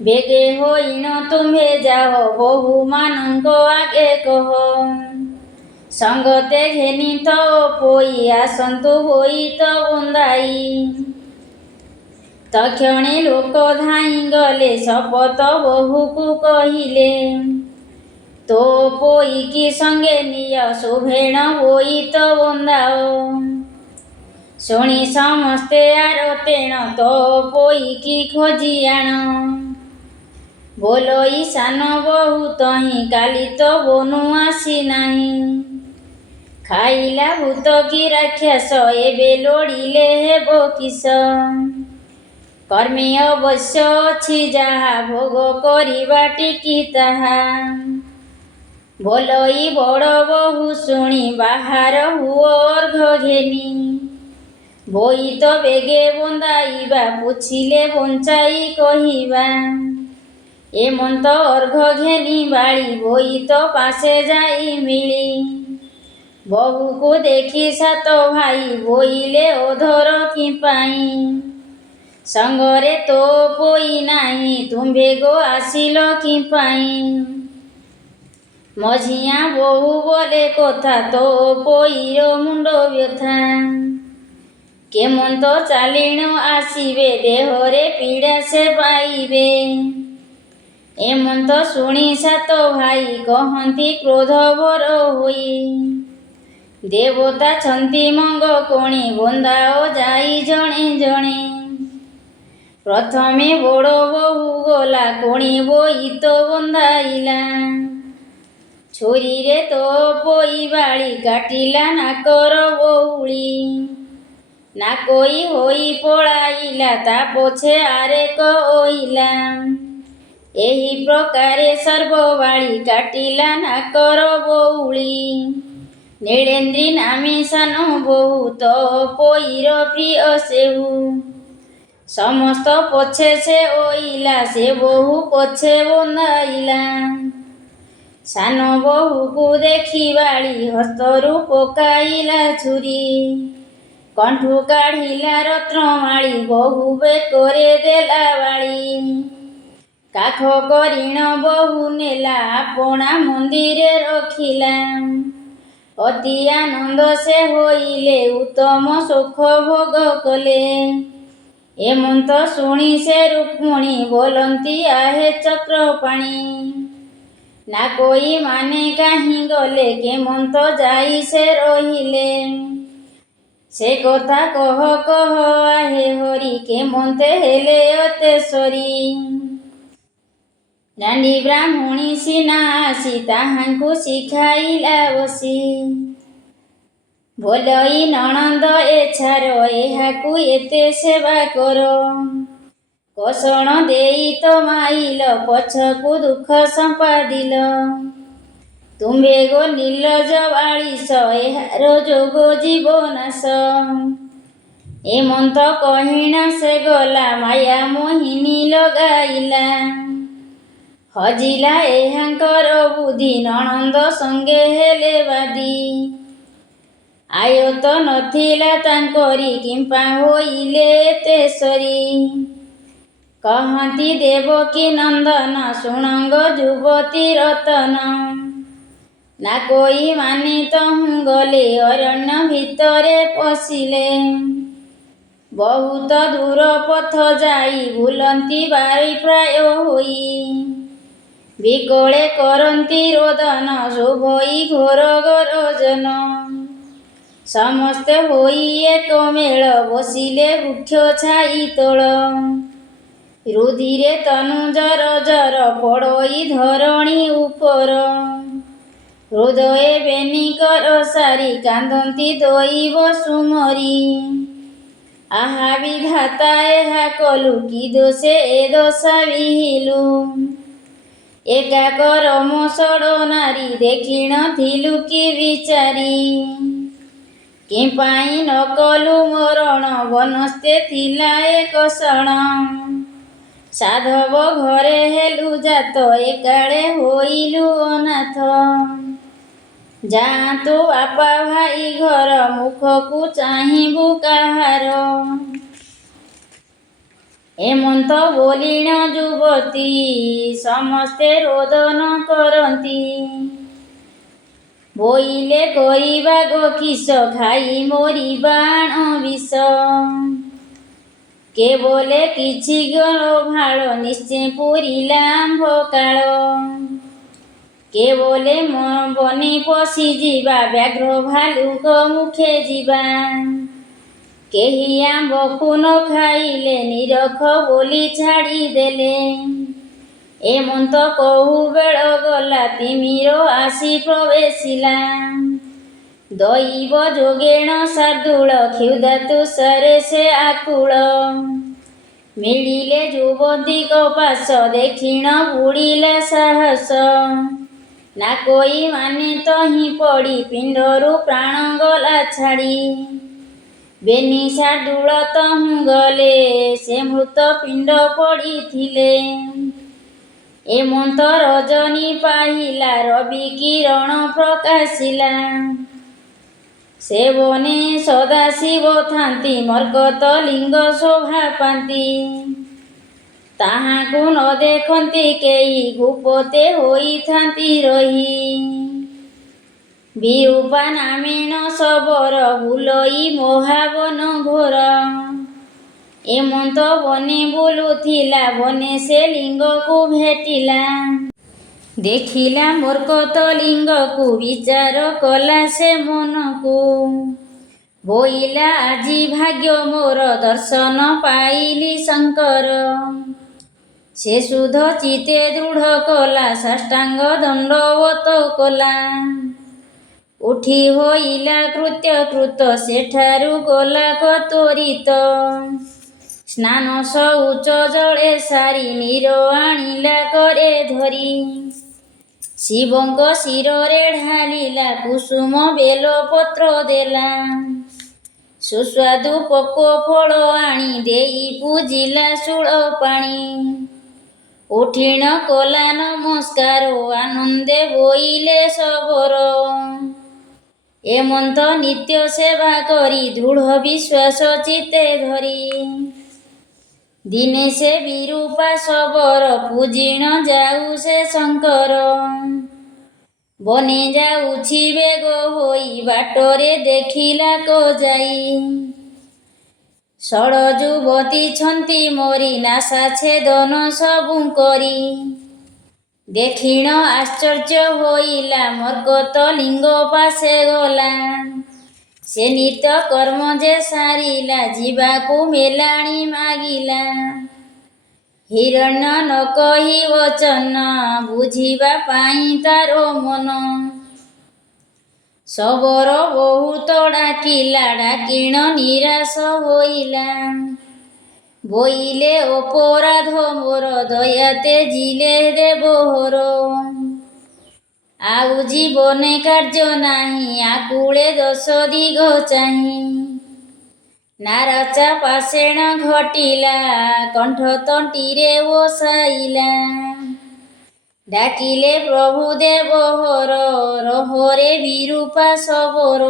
ବେଗେ ହୋଇଣ ତୁମ୍ଭେ ଯାଅ ବୋହୂମାନଙ୍କ ଆଗେ କହ। ସଙ୍ଗତେ ଘେନି ତ ପୋଇ ଆସନ୍ତୁ ବୋଇତ ବନ୍ଦାଇ। ତକ୍ଷଣେ ଲୋକ ଧାଇଁ ଗଲେ ଶପଥ ବୋହୂକୁ କହିଲେ। ତୋ ପୋଇକି ସଙ୍ଗେ ନିଅ ଶୋଭେଣ ବୋଇତ ବନ୍ଦାଅ। ଶୁଣି ସମସ୍ତେ ଆରତେଣ ତୋ ପୋଇକି ଖୋଜି ଆଣ। ବୋଲଇ ସାନ ବୋହୂ ତହିଁ କାଲି ତ ବନୁ ଆସି ନାହିଁ। ଖାଇଲା ଭୂତ କି ରାକ୍ଷସ ଏବେ ଲୋଡ଼ିଲେ ହେବ କିସ। କର୍ମୀ ଅବଶ୍ୟ ଅଛି ଯାହା ଭୋଗ କରିବା ଟିକି ତାହା। ବୋଲଇ ବଡ଼ ବୋହୂ ଶୁଣି ବାହାର ହୁଅ ଅର୍ଘ ଘେନି। ବୋଇତ ବେଗେ ବନ୍ଦାଇବା ପୁଛିଲେ ବଞ୍ଚାଇ କହିବା। ଏମନ୍ତ ଅର୍ଘ ଘେନି ବାଳି ବୋଇତ ପାଶେ ଯାଇ ମିଳି। ବୋହୂକୁ ଦେଖି ସାତ ଭାଇ ବୋଇଲେ ଅଧର କି ପାଇଁ। ସଙ୍ଗରେ ତୋ ପୋଇ ନାହିଁ ତୁମ୍ଭେ ଗୋ ଆସିଲ କି ପାଇଁ। ମଝିଆ ବୋହୂ ବୋଲେ କଥା ତୋ ପୋଇର ମୁଣ୍ଡ ବ୍ୟଥା। କେମନ୍ତ ଚାଲିଣ ଆସିବେ ଦେହରେ ପୀଡ଼ା ସେ ପାଇବେ। ଏମନ୍ତ ଶୁଣି ସାତ ଭାଇ କହନ୍ତି କ୍ରୋଧ ଭର ହୋଇ। ଦେବତା ଛନ୍ତି ମଙ୍ଗ କୋଣେ ବନ୍ଦାଅ ଯାଇ ଜଣେ ଜଣେ। ପ୍ରଥମେ ବଡ଼ ବୋହୂ ଗଲା କୋଣେ ବୋଇତ ବନ୍ଦାଇଲା। ଛୁରୀରେ ତୋ ପୋଇ ବାଳି କାଟିଲା ନାକର ବଉଳି। ନାକୋଇ ହୋଇ ପଳାଇଲା ତା ପଛେ ଆରେକ ଓଇଲା। ଏହି ପ୍ରକାରେ ସର୍ବବାଳି କାଟିଲା ନାକର ବଉଳି। ନୀଳେନ୍ଦ୍ରୀ ନାମୀ ସାନ ବୋହୂ ତୋ ପୋଇର ପ୍ରିୟ ସେହୁ। ସମସ୍ତ ପଛେ ସେ ଓଇଲା ସେ ବୋହୂ ପଛେ ବନ୍ଦାଇଲା। ସାନ ବୋହୂକୁ ଦେଖି ବାଳି ହସ୍ତରୁ ପକାଇଲା ଛୁରୀ। କଣ୍ଠୁ କାଢ଼ିଲା ରତ୍ନମାଳି ବୋହୂ ବେକରେ ଦେଲା ବାଳି। କାଖ କରିଣ ବୋହୂ ନେଲା ଆପଣା ମନ୍ଦିରେ ରଖିଲା। ଅତି ଆନନ୍ଦ ସେ ହୋଇଲେ ଉତ୍ତମ ସୁଖ ଭୋଗ କଲେ। ଏମନ୍ତ ଶୁଣି ସେ ରୁକ୍ମଣୀ ବୋଲନ୍ତି ଆହେ ଚକ୍ରପାଣି। ନାକୋଇ ମାନେ କାହିଁ ଗଲେ କେମନ୍ତ ଯାଇ ସେ ରହିଲେ। ସେ କଥା କହ କହ ଆହେ ହରି କେମନ୍ତେ ହେଲେ ଅତେଶ୍ୱରୀ। ରାଣ୍ଡି ବ୍ରାହ୍ମଣୀ ସିନା ଆସି ତାହାଙ୍କୁ ଶିଖାଇଲା ବସି। ବୋଲଇ ନଣନ୍ଦ ଏଛାର ଏହାକୁ ଏତେ ସେବା କର। କଷଣ ଦେଇ ତ ମାଇଲ ପଛକୁ ଦୁଃଖ ସମ୍ପାଦିଲ। ତୁମ୍ଭେ ଗୋ ନିର୍ଲଜ ବାଳିଶ ଏହାର ଯୋଗ ଜୀବ ନାଶ। ଏମନ୍ତ କହିଣା ସେ ଗଲା ମାୟା ମୋହିନୀ ଲଗାଇଲା। ହଜିଲା ଏହାଙ୍କର ବୁଦ୍ଧି ନଣନ୍ଦ ସଙ୍ଗେ ହେଲେ ବାଦୀ। ଆୟତ ନଥିଲା ତାଙ୍କରି କିମ୍ପା ହୋଇଲେ ତେସରି। କହନ୍ତି ଦେବକୀ ନନ୍ଦନ ଶୁଣଙ୍ଗ ଯୁବତୀ ରତନ। ନା କୋଇ ମାନି ତହୁଁ ଗଲେ ଅରଣ୍ୟ ଭିତରେ ପଶିଲେ। ବହୁତ ଦୂର ପଥ ଯାଇ ବୁଲନ୍ତି ବାରି ପ୍ରାୟ ହୋଇ। ବିକଳେ କରନ୍ତି ରୋଦନ ଶୁଭଇ ଘୋର ଗରଜନ। ସମସ୍ତେ ହୋଇ ଏକ ମେଳ ବସିଲେ ବୃକ୍ଷ ଛାଇ ତଳ। ରୁଧିରେ ତନୁ ଜର ଜର ପଡ଼ଇ ଧରଣୀ ଉପର। ହୃଦୟେ ବେନି କର ସାରି କାନ୍ଦନ୍ତି ଦଇବ ସୁମରି। ଆହା ବିଧାତା ଏହା କଲୁ କି ଦୋଷେ ଏ ଦଶା ବିହିଲୁ। ଏକାକର ମସଡ଼ ନାରୀ ଦେଖିଣ ଥିଲୁ କି ବିଚାରି। କିମ୍ପାଇଁ ନ କଲୁ ମରଣ ବନସ୍ତେ ଥିଲା ଏକ ଶଣ। ସାଧବ ଘରେ ହେଲୁ ଜାତ ଏକାଳେ ହୋଇଲୁ ଅନାଥ। ଯାଆନ୍ତୁ ବାପା ଭାଇ ଘର ମୁଖକୁ ଚାହିଁବୁ କାହାର। ଏମନ୍ତ ବୋଲିଣ ଯୁବତୀ ସମସ୍ତେ ରୋଦନ କରନ୍ତି। ବୋଇଲେ କରିବା ଗୋ କିସ ଖାଇ ମରିବା ଆଣ ବିଷ। କେବଲେ କିଛି ଗଳ ଭାଳ ନିଶ୍ଚେ ପୁରିଲା ଆମ୍ଭ କାଳ। କେବଲେ ବନି ପଶିଯିବା ବ୍ୟାଘ୍ର ଭାଲୁକ ମୁଖେ ଯିବା। କେହି ଆମ୍ବକୁ ନ ଖାଇଲେ ନିରଖ ବୋଲି ଛାଡ଼ିଦେଲେ। ଏମନ୍ତ କହୁ ବେଳ ଗଲା ତିମିର ଆସି ପ୍ରବେଶିଲା। ଦଇବ ଯୋଗେଣ ଶାର୍ଦୂଳ କ୍ଷୁଧା ତୁଷାରେ ସେ ଆକୁଳ। ମିଳିଲେ ଯୁବତୀଙ୍କ ପାଶ ଦେଖିଣ ବୁଡ଼ିଲା ସାହସ। ନା କୋଇ ମାନେ ତହିଁ ପଡ଼ି ପିଣ୍ଡରୁ ପ୍ରାଣ ଗଲା ଛାଡ଼ି। ବେନି ଶାର୍ଦୂଳ ତହୁଁ ଗଲେ ସେ ମୃତ ପିଣ୍ଡ ପଡ଼ିଥିଲେ। ଏମନ୍ତ ରଜନୀ ପାହିଲା ରବି କିରଣ ପ୍ରକାଶିଲା। ସେ ବନେ ସଦାଶିବ ଥାନ୍ତି ମର୍କତ ଲିଙ୍ଗ ଶୋଭା ପାନ୍ତି। ତାହାଙ୍କୁ ନ ଦେଖନ୍ତି କେହି ଗୁପତେ ହୋଇଥାନ୍ତି ରହି। ବିରୂପା ନାମେଣ ଶବର ବୁଲଇ ମହାବନ ଘୋର। ଏମନ୍ତ ବନେ ବୁଲୁଥିଲା ବନେ ସେ ଲିଙ୍ଗକୁ ଭେଟିଲା। ଦେଖିଲା ମର୍କତ ଲିଙ୍ଗକୁ ବିଚାର କଲା ସେ ମନକୁ। ବୋଇଲା ଆଜି ଭାଗ୍ୟ ମୋର ଦର୍ଶନ ପାଇଲି ଶଙ୍କର। ସେ ସୁଧ ଚିତେ ଦୃଢ଼ କଲା ସାଷ୍ଟାଙ୍ଗ ଦଣ୍ଡବତ କଲା। ଉଠି ହୋଇଲା କୃତ୍ୟ କୃତ ସେଠାରୁ ଗଲା ତ୍ୱରିତ। ସ୍ନାନ ଶୌଚ ଜଳେ ସାରି ନୀର ଆଣିଲା କରେ ଧରି। ଶିବଙ୍କ ଶିରରେ ଢାଳିଲା କୁସୁମ ବେଲ ପତ୍ର ଦେଲା। ସୁସ୍ୱାଦୁ ପକ୍ୱ ଫଳ ଆଣି ଦେଇ ପୂଜିଲା ଶୂଳ ପାଣି। ଉଠିଣ କଲା ନମସ୍କାର ଆନନ୍ଦେ ବୋଇଲେ ଶବର। ଏମନ୍ତ ନିତ୍ୟ ସେବା କରି ଦୃଢ଼ ବିଶ୍ୱାସ ଚିତ୍ତେ ଧରି। ଦିନେ ସେ ବିରୂପା ଶବର ପୂଜିଣ ଯାଉ ସେ ଶଙ୍କର। ବନେ ଯାଉଛି ବେଗ ହୋଇ ବାଟରେ ଦେଖିଲା କ ଯାଇ। ଷଡ଼ ଯୁବତୀ ଛନ୍ତି ମରି ନାସା ଛେଦନ ସବୁ କରି। ଦେଖିଣ ଆଶ୍ଚର୍ଯ୍ୟ ହୋଇଲା ମର୍କତ ଲିଙ୍ଗ ପାଶେ ଗଲା। ସେ ନିତ୍ୟ କର୍ମ ଯେ ସାରିଲା ଯିବାକୁ ମେଲାଣି ମାଗିଲା। ହିରଣ୍ୟ ନ କହି ବଚନ ବୁଝିବା ପାଇଁ ତାର ମନ। ଶବର ବହୁତ ଡାକିଲା ଡାକିଣ ନିରାଶ ହୋଇଲା। ବୋଇଲେ ଅପରାଧ ମୋର ଦୟା ତେଜିଲେ ଦେବହର। ଆଉ ଜୀବନେ କାର୍ଯ୍ୟ ନାହିଁ, ଆକୁଳେ ଦଶ ଦିଗ ଚାହିଁ। ନାରାଚା ପାଷେଣ ଘଟିଲା, କଣ୍ଠ ତଣ୍ଟିରେ ଓସାଇଲା। ଡାକିଲେ ପ୍ରଭୁ ଦେବହର, ରହରେ ବିରୂପା ଶବର।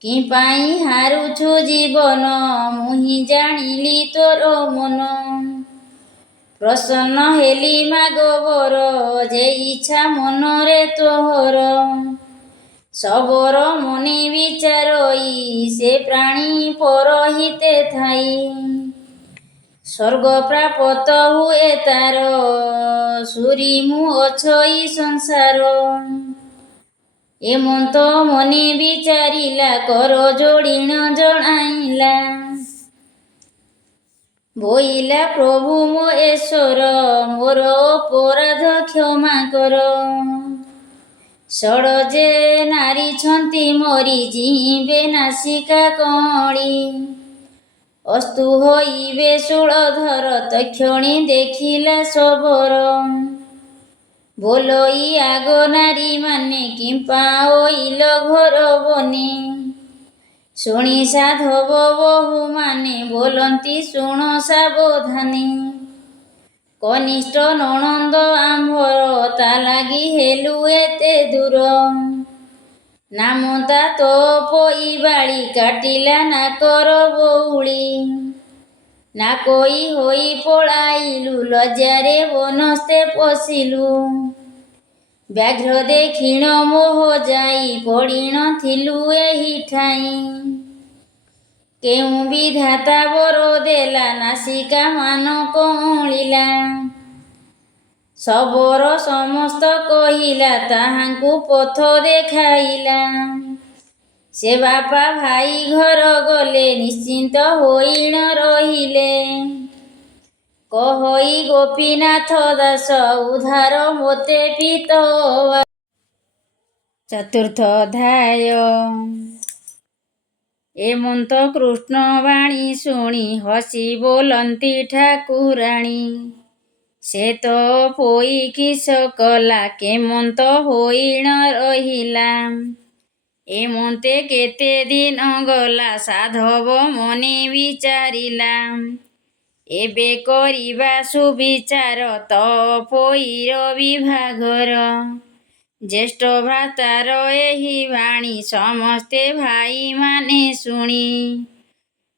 କି ପାଇଁ ହାରୁଛୁ ଜୀବନ, ମୁହିଁ ଜାଣିଲି ତୋର ମନ। ପ୍ରସନ୍ନ ହେଲି ମାଗବର, ଯେ ଇଚ୍ଛା ମନରେ ତୋହର। ଶବର ମନେ ବିଚାରଇ, ସେ ପ୍ରାଣୀ ପରହିତେ ଥାଇ। ସ୍ୱର୍ଗ ପ୍ରାପତ ହୁଏ ତାର, ସୁରି ମୁଁ ଅଛଇ ସଂସାର। ଏମନ୍ତ ମନେ ବିଚାରିଲା, କର ଯୋଡ଼ିଣ ଜଣାଇଲା। ବୋଇଲା ପ୍ରଭୁ ମୋ ଈଶ୍ୱର, ମୋର ଅପରାଧ କ୍ଷମା କର। ଷଡ଼ ଯେ ନାରିଛନ୍ତି ମରି, ଯିବେ ନାସିକା କଅଁଳି। ଅସ୍ତୁ ହୋଇବେ ଶୂଳଧର, ତକ୍ଷଣୀ ଦେଖିଲା ଶବର। ବୋଲଇ ଆଗ ନାରୀମାନେ, କିମ୍ପା ଅଇଲ ଘର ବନେ। ଶୁଣି ସାଧବ ବହୁମାନେ, ବୋଲନ୍ତି ଶୁଣ ସାବଧାନେ। କନିଷ୍ଠ ନଣନ୍ଦ ଆମ୍ଭର, ତା ଲାଗି ହେଲୁ ଏତେ ଦୂର। ନାମତା ତୋ ପୋଇ ବାଳି, କାଟିଲା ନାକର ବଉଳି। ନାକୋଇ ହୋଇ ପଳାଇଲୁ, ଲଜ୍ଜାରେ ବନସ୍ତେ ପଶିଲୁ। ବ୍ୟାଘ୍ର ଦେଖିଣ ମୋହ ଯାଇ, ପଡ଼ିଣ ଥିଲୁ ଏହି ଠାଇଁ। କେଉଁ ବିଧାତା ବର ଦେଲା, ନାସିକା ମାନ କଅଁଳିଲା। ଶବର ସମସ୍ତ କହିଲା, ତାହାଙ୍କୁ ପଥ ଦେଖାଇଲା। ସେ ବାପା ଭାଇ ଘର ଗଲେ, ନିଶ୍ଚିନ୍ତ ହୋଇଣ ରହିଲେ। କହଇ ଗୋପୀନାଥ ଦାସ, ଉଦ୍ଧାର ମୋତେ ପିତବା। ଚତୁର୍ଥ ଅଧ୍ୟାୟ। ଏମନ୍ତ କୃଷ୍ଣ ବାଣୀ ଶୁଣି, ହସି ବୋଲନ୍ତି ଠାକୁରାଣୀ। ସେ ତ ପୋଇ କିସ କଲା, କେମନ୍ତ ହୋଇଣ ରହିଲା। ଏମନ୍ତେ କେତେ ଦିନ ଗଲା, ସାଧବ ମନେ ବିଚାରିଲା। ଏବେ କରିବା ସୁବିଚାର, ତ ପୋଇର ବିଭାଘର। ଜ୍ୟେଷ୍ଠ ଭ୍ରାତାର ଏହି ବାଣୀ, ସମସ୍ତେ ଭାଇମାନେ ଶୁଣି।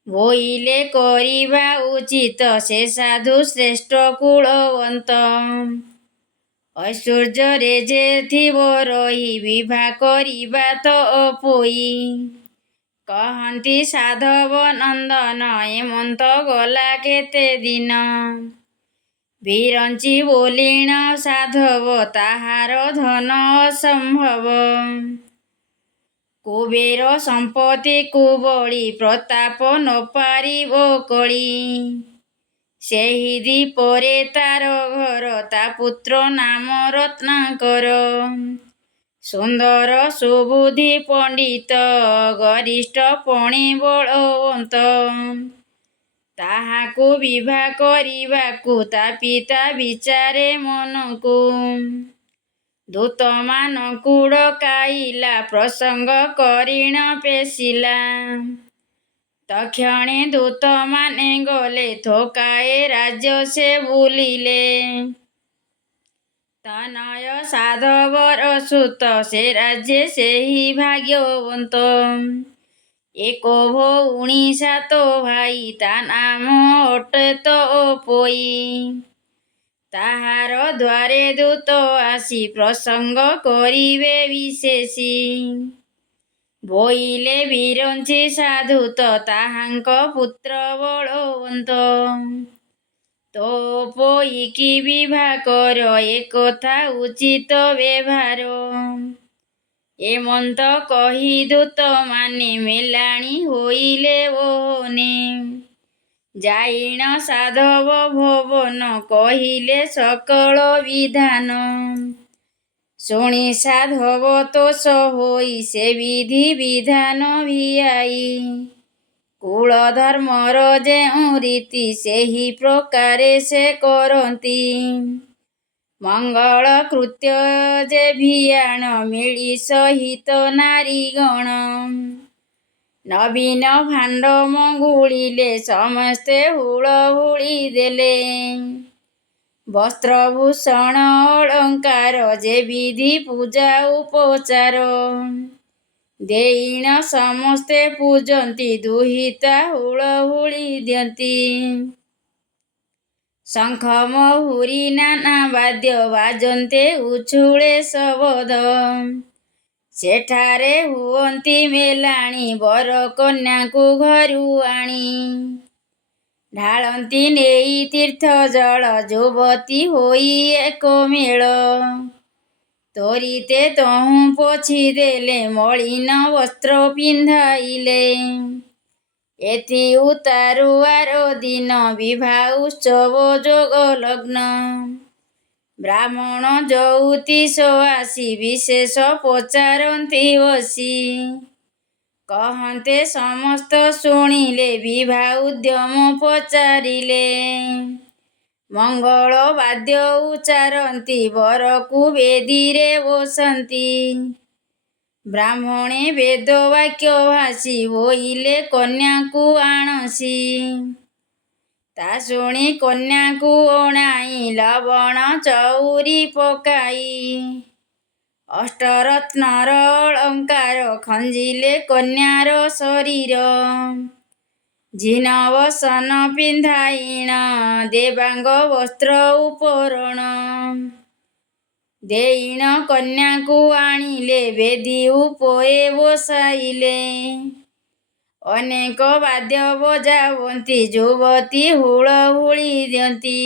ବୋଇଲେ କରିବା ଉଚିତ, ସେ ସାଧୁ ଶ୍ରେଷ୍ଠ କୁଳବନ୍ତ। ଐଶ୍ୱର୍ଯ୍ୟରେ ଯେ ଥିବ ରହି, ବିଭା କରିବା ତ ପୋଇ। କହନ୍ତି ସାଧବ ନନ୍ଦନ, ଏମନ୍ତ ଗଲା କେତେ ଦିନ। ବିରଞ୍ଚି ବୋଲିଣ ସାଧବ, ତାହାର ଧନ ଅସମ୍ଭବ। କୁବେର ସମ୍ପତ୍ତିକୁ ବଳି, ପ୍ରତାପ ନ ପାରିବ କଳି। ସେହି ଦ୍ୱୀପରେ ତାର ଘର, ତା ପୁତ୍ର ନାମ ରତ୍ନାକର। ସୁନ୍ଦର ସୁବୁଦ୍ଧି ପଣ୍ଡିତ, ଗରିଷ୍ଠ ପଣି ବଳବନ୍ତ। ତାହାକୁ ବିଭା କରିବାକୁ, ତା ପିତା ବିଚାରେ ମନକୁ। ଦୂତମାନଙ୍କୁ ଡକାଇଲା, ପ୍ରସଙ୍ଗ କରିଣ ପେଶିଲା। ତକ୍ଷଣେ ଦୂତମାନେ ଗଲେ, ଥୋକାଏ ରାଜ୍ୟ ସେ ବୁଲିଲେ। ତନୟ ସାଧବର ସୁତ, ସେ ରାଜ୍ୟେ ସେହି ଭାଗ୍ୟବନ୍ତ। ଏକ ଭଉଣୀ ସାତ ଭାଇ, ତା ନାମ ଅଟେ ତ ପୋଇ। ତାହାର ଦ୍ୱାରେ ଦୂତ ଆସି, ପ୍ରସଙ୍ଗ କରିବେ ବିଶେଷି। ବୋଇଲେ ବିରଞ୍ଚି ସାଧୁ ତ, ତାହାଙ୍କ ପୁତ୍ର ବଳବନ୍ତ। ତୋ ପୋଇକି ବିଭା କର, ଏକଥା ଉଚିତ ବ୍ୟବହାର। ଏମନ୍ତ କହି ଦୂତମାନେ, ମେଲାଣି ହୋଇଲେ ବନେ। ଯାଇଣ ସାଧବ ଭବନ, କହିଲେ ସକଳ ବିଧାନ। ଶୁଣି ସାଧବ ତୋଷ ହୋଇ, ସେ ବିଧି ବିଧାନ ଭିଆଇ। କୁଳ ଧର୍ମର ଯେଉଁ ରୀତି, ସେହି ପ୍ରକାରେ ସେ କରନ୍ତି। ମଙ୍ଗଳ କୃତ୍ୟ ଯେ ଭିଆଣ ମିଳି ସହିତ ନାରୀଗଣ ନବୀନ ଭାଣ୍ଡ ମଙ୍ଗୁଳିଲେ ସମସ୍ତେ ହୁଳହୁଳି ଦେଲେ। ବସ୍ତ୍ରଭୂଷଣ ଅଳଙ୍କାର ଯେ ବିଧି ପୂଜା ଉପଚାର ଦେଇଣ ସମସ୍ତେ ପୂଜନ୍ତି ଦୁହିତା ହୁଳହୁଳି ଦିଅନ୍ତି। ଶଙ୍ଖ ମହୁରୀ ନାନା ବାଦ୍ୟ ବାଜନ୍ତେ ଉଛୁଳେ ଶବଦ ସେଠାରେ ହୁଅନ୍ତି ମେଲାଣି ବର କନ୍ୟାକୁ ଘରୁ ଆଣି। ଢାଳନ୍ତି ନେଇ ତୀର୍ଥ ଜଳ ଯୁବତୀ ହୋଇ ଏକ ମେଳ ତୋରିତେ ତହୁଁ ପୋଛି ଦେଲେ ମଳିନ ବସ୍ତ୍ର ପିନ୍ଧାଇଲେ। ଏଥି ଉତାରୁ ଆର ଦିନ ବିବାହ ଉତ୍ସବ ଯୋଗ ଲଗ୍ନ ବ୍ରାହ୍ମଣ ଜ୍ୟୋତିଷ ଆସି ବିଶେଷ ପଚାରନ୍ତି ବସି କହନ୍ତେ ସମସ୍ତ ଶୁଣିଲେ ବିବାହ ଉଦ୍ୟମ ପଚାରିଲେ। ମଙ୍ଗଳ ବାଦ୍ୟ ଉଚ୍ଚାରନ୍ତି ବରକୁ ବେଦୀରେ ବସାନ୍ତି ବ୍ରାହ୍ମଣେ ବେଦ ବାକ୍ୟ ଭାଷି ବୋଇଲେ କନ୍ୟାକୁ ଆଣସି। ତା ଶୁଣି କନ୍ୟାକୁ ଅଣାଇ ଲବଣ ଚଉରି ପକାଇ ଅଷ୍ଟରତ୍ନର ଅଳଙ୍କାର ଖଞ୍ଜିଲେ କନ୍ୟାର ଶରୀର ଝିନବସନ ପିନ୍ଧାଇଣ ଦେବାଙ୍ଗ ବସ୍ତ୍ର ଉପରଣ ଦେଇଣ କନ୍ୟାକୁ ଆଣିଲେ ବେଦୀ ଉପରେ ବସାଇଲେ। ଅନେକ ବାଦ୍ୟ ବଜାବନ୍ତି ଯୁବତୀ ହୁଳହୁଳି ଦିଅନ୍ତି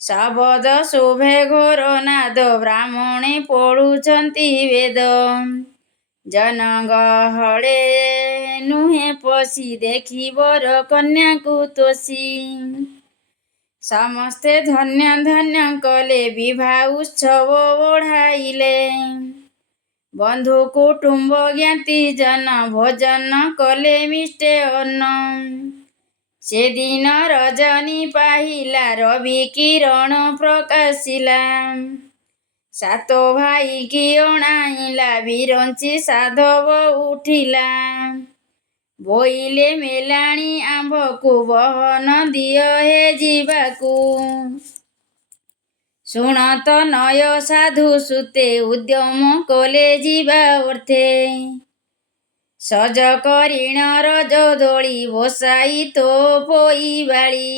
ଶବଦ ଶୁଭେ ଘୋର ନାଦ ବ୍ରାହ୍ମଣେ ପଢୁଛନ୍ତି ବେଦ ଜନଗହଳେ ନୁହେଁ ପଶି ଦେଖି ବର କନ୍ୟାକୁ ତୋଷି। ସମସ୍ତେ ଧନ୍ୟ ଧନ୍ୟ କଲେ ବିବାହ ଉତ୍ସବ ବଢ଼ାଇଲେ ବନ୍ଧୁ କୁଟୁମ୍ବ ଜ୍ଞାତି ଜନ ଭୋଜନ କଲେ ମିଷ୍ଟେ ଅନ୍ନ। ସେଦିନ ରଜନୀ ପାହିଲା ରବି କିରଣ ପ୍ରକାଶିଲା ସାତ ଭାଇକି ଅଣାଇଲା ବିରଞ୍ଚି ସାଧବ ଉଠିଲା ବୋଇଲେ ମେଲାଣି ଆମ୍ଭକୁ ବହନ ଦିଅ ହେ ଯିବାକୁ। ଶୁଣତ ନୟ ସାଧୁ ସୁତେ ଉଦ୍ୟମ କଲେ ଯିବା ଅର୍ଥେ ସଜ କରିଣ ରଜ ଦୋଳି ବସାଇ ତୋ ପୋଇ ବାଳି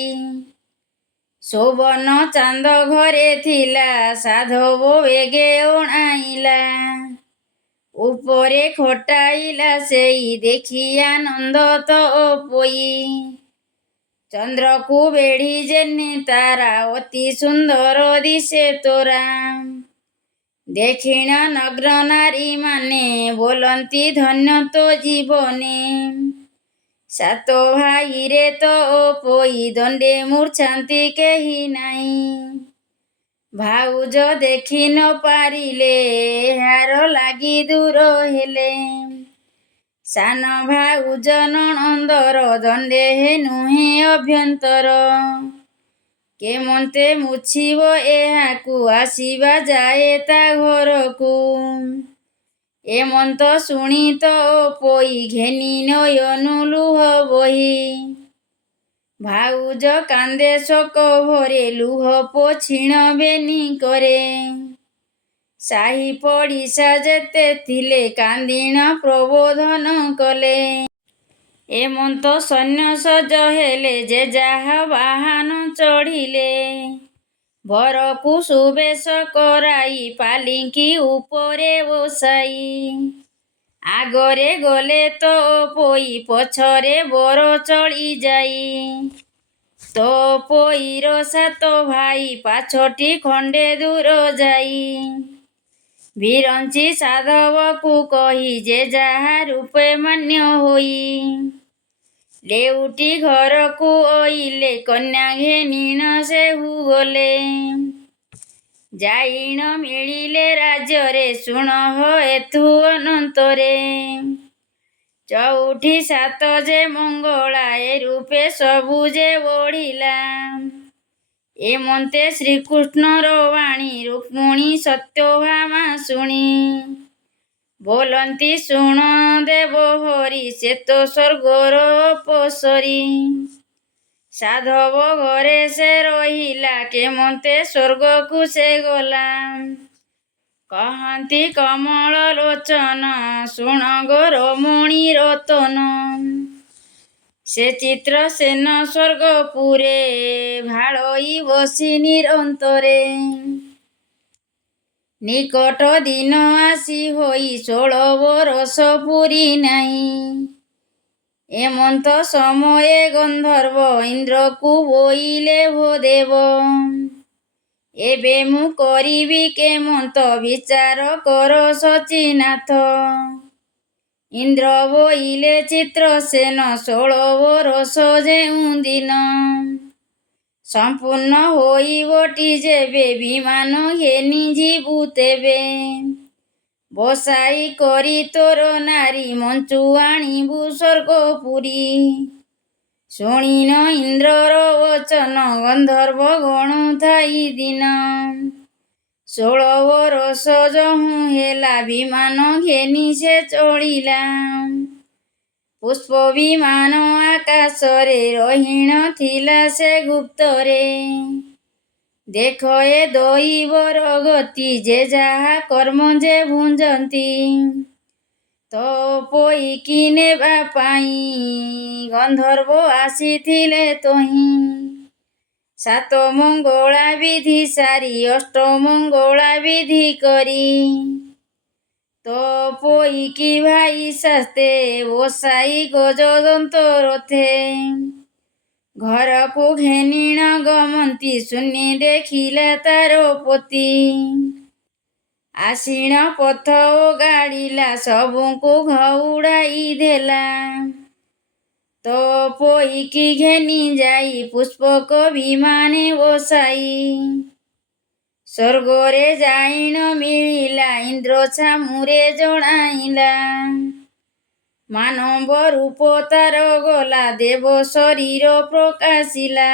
ସୁବର୍ଣ୍ଣ ଚାନ୍ଦ ଘରେ ଥିଲା ସାଧବ ବେଗେ ଅଣାଇଲା ଉପରେ ଖଟାଇଲା ସେଇ ଦେଖି ଆନନ୍ଦ ତ ପୋଇ ଚନ୍ଦ୍ରକୁ ବେଢ଼ି ଯେହ୍ନେ ତାରା ଅତି ସୁନ୍ଦର ଦିଶେ ତୋରା ଦେଖିଣ ନଗ୍ନ ନାରୀ ମାନେ ବୋଲନ୍ତି ଧନ୍ୟ ତୋ ଜୀବନେ ସାତ ଭାଇରେ ତ ପୋଇ ଦଣ୍ଡେ ମୂର୍ଚ୍ଛାନ୍ତି କେହି ନାହିଁ। ଭାଉଜ ଦେଖି ନ ପାରିଲେ ଏହାର ଲାଗି ଦୂର ହେଲେ ସାନ ଭାଉଜ ନଣନ୍ଦର ଦଣ୍ଡେ ନୁହେଁ ଅଭ୍ୟନ୍ତର କେମନ୍ତେ ମୁଛିବ ଏହାକୁ ଆସିବା ଯାଏ ତା ଘରକୁ। ଏମନ୍ତ ଶୁଣି ତ ପୋଇ ଘେନି ନୟନୁ ଲୁହ ବହି ଭାଉଜ କାନ୍ଦେ ଶୋକ ଭରେ ଲୁହ ପୋଛିଣ ବେନି କରେ ସାହି ପଡ଼ିଶା ଯେତେ ଥିଲେ କାନ୍ଦିଣ ପ୍ରବୋଧନ କଲେ। ଏମନ୍ତ ସୈନ୍ୟ ସଜ ହେଲେ ଯେ ଯାହା ବାହନ ଚଢ଼ିଲେ ବରକୁ ସୁବେଶ କରାଇ ପାଲିଙ୍କି ଉପରେ ବସାଇ ଆଗରେ ଗଲେ ତ ପୋଇ ପଛରେ ବର ଚଳି ଯାଇ ତ ପୋଇର ସାତ ଭାଇ ପାଛୋଟି ଖଣ୍ଡେ ଦୂର ଯାଇ ବିରଞ୍ଚି ସାଧବକୁ କହି ଯେ ଯାହା ରୂପେ ମାନ୍ୟ ହୋଇ ଲେଉଟି ଘରକୁ ଅଇଲେ କନ୍ୟା ଘେନିଣ ସେହୁ ଗଲେ ଯାଇଣ ମିଳିଲେ ରାଜ୍ୟରେ ଶୁଣହ ଏଥୁ ଅନନ୍ତରେ ଚଉଠି ସାତ ଯେ ମଙ୍ଗଳା ଏ ରୂପେ ସବୁ ଯେ ବଢ଼ିଲା ଏମନ୍ତେ ଶ୍ରୀକୃଷ୍ଣର ବାଣୀ ରୁକ୍ମିଣୀ ସତ୍ୟଭାମା ଶୁଣି ବୋଲନ୍ତି ଶୁଣ ଦେବ ହରି ସେ ତ ସ୍ୱର୍ଗର ଅପସରି। ସାଧବ ଘରେ ସେ ରହିଲା କେମନ୍ତେ ସ୍ୱର୍ଗକୁ ସେ ଗଲା। କହନ୍ତି କମଳ ଲୋଚନ ଶୁଣ ଗୋ ରମଣୀ ରତନ। ସେ ଚିତ୍ରସେନ ସ୍ୱର୍ଗପୁରେ ଭାଳଇ ବସି ନିରନ୍ତରେ। ନିକଟ ଦିନ ଆସି ହୋଇ 16 ବରଷ ପୁରି ନାହିଁ। ଏମନ୍ତ ସମୟେ ଗନ୍ଧର୍ବ ଇନ୍ଦ୍ରକୁ ବୋଇଲେ ଭୋ ଦେବ। ଏବେ ମୁଁ କରିବି କେମନ୍ତ ବିଚାର କର ଶଚୀନାଥ। ଇନ୍ଦ୍ର ବୋଇଲେ ଚିତ୍ରସେନ 16 ବରଷ ଯେଉଁ ଦିନ। ସମ୍ପୂର୍ଣ୍ଣ ହୋଇବଟି ଯେବେ ବିମାନ ଘେନି ଯିବୁ ତେବେ। ବସାଇ କରି ତୋର ନାରୀ ମଞ୍ଚୁ ଆଣିବୁ ସ୍ୱର୍ଗପୁରୀ। ଶୁଣିନ ଇନ୍ଦ୍ରର ବଚନ ଗନ୍ଧର୍ବ ଗଣୁଥାଇ ଦିନ। 16 ବରଷ ଯହୁଁ ହେଲା ବିମାନ ଘେନି ସେ ଚଳିଲା। ପୁଷ୍ପ ବିମାନ ଆକାଶରେ ରହିଣ ଥିଲା ସେ ଗୁପ୍ତରେ। ଦେଖ ଏ ଦଇବର ଗତି ଯେ ଯାହା କର୍ମ ଯେ ଭୁଞ୍ଜନ୍ତି। ତ ପୋଇକି ନେବା ପାଇଁ ଗନ୍ଧର୍ବ ଆସିଥିଲେ ତହିଁ। 7 ମଙ୍ଗଳା ବିଧି ସାରି 8 ମଙ୍ଗଳା ବିଧି କରି। ତ ପୋଇକି ଭାଇ ଶାସ୍ତେ ବସାଇ ଗଜଦନ୍ତ ରଥେ। ଘରକୁ ଘେନିଣ ଗମନ୍ତି ଶୁନି ଦେଖିଲା ତାର ପତି। ଆଶିଣ ପଥ ଓଗାଡ଼ିଲା ସବୁଙ୍କୁ ଘଉଡ଼ାଇ ଦେଲା। ତ ପୋଇକି ଘେନି ଯାଇ ପୁଷ୍ପକ ବିମାନେ ବସାଇ। ସ୍ୱର୍ଗରେ ଯାଇଣ ମିଳିଲା ଇନ୍ଦ୍ର ଛାମୁରେ ଜଣାଇଲା। ମାନବ ରୂପ ତାର ଗଲା ଦେବ ଶରୀର ପ୍ରକାଶିଲା।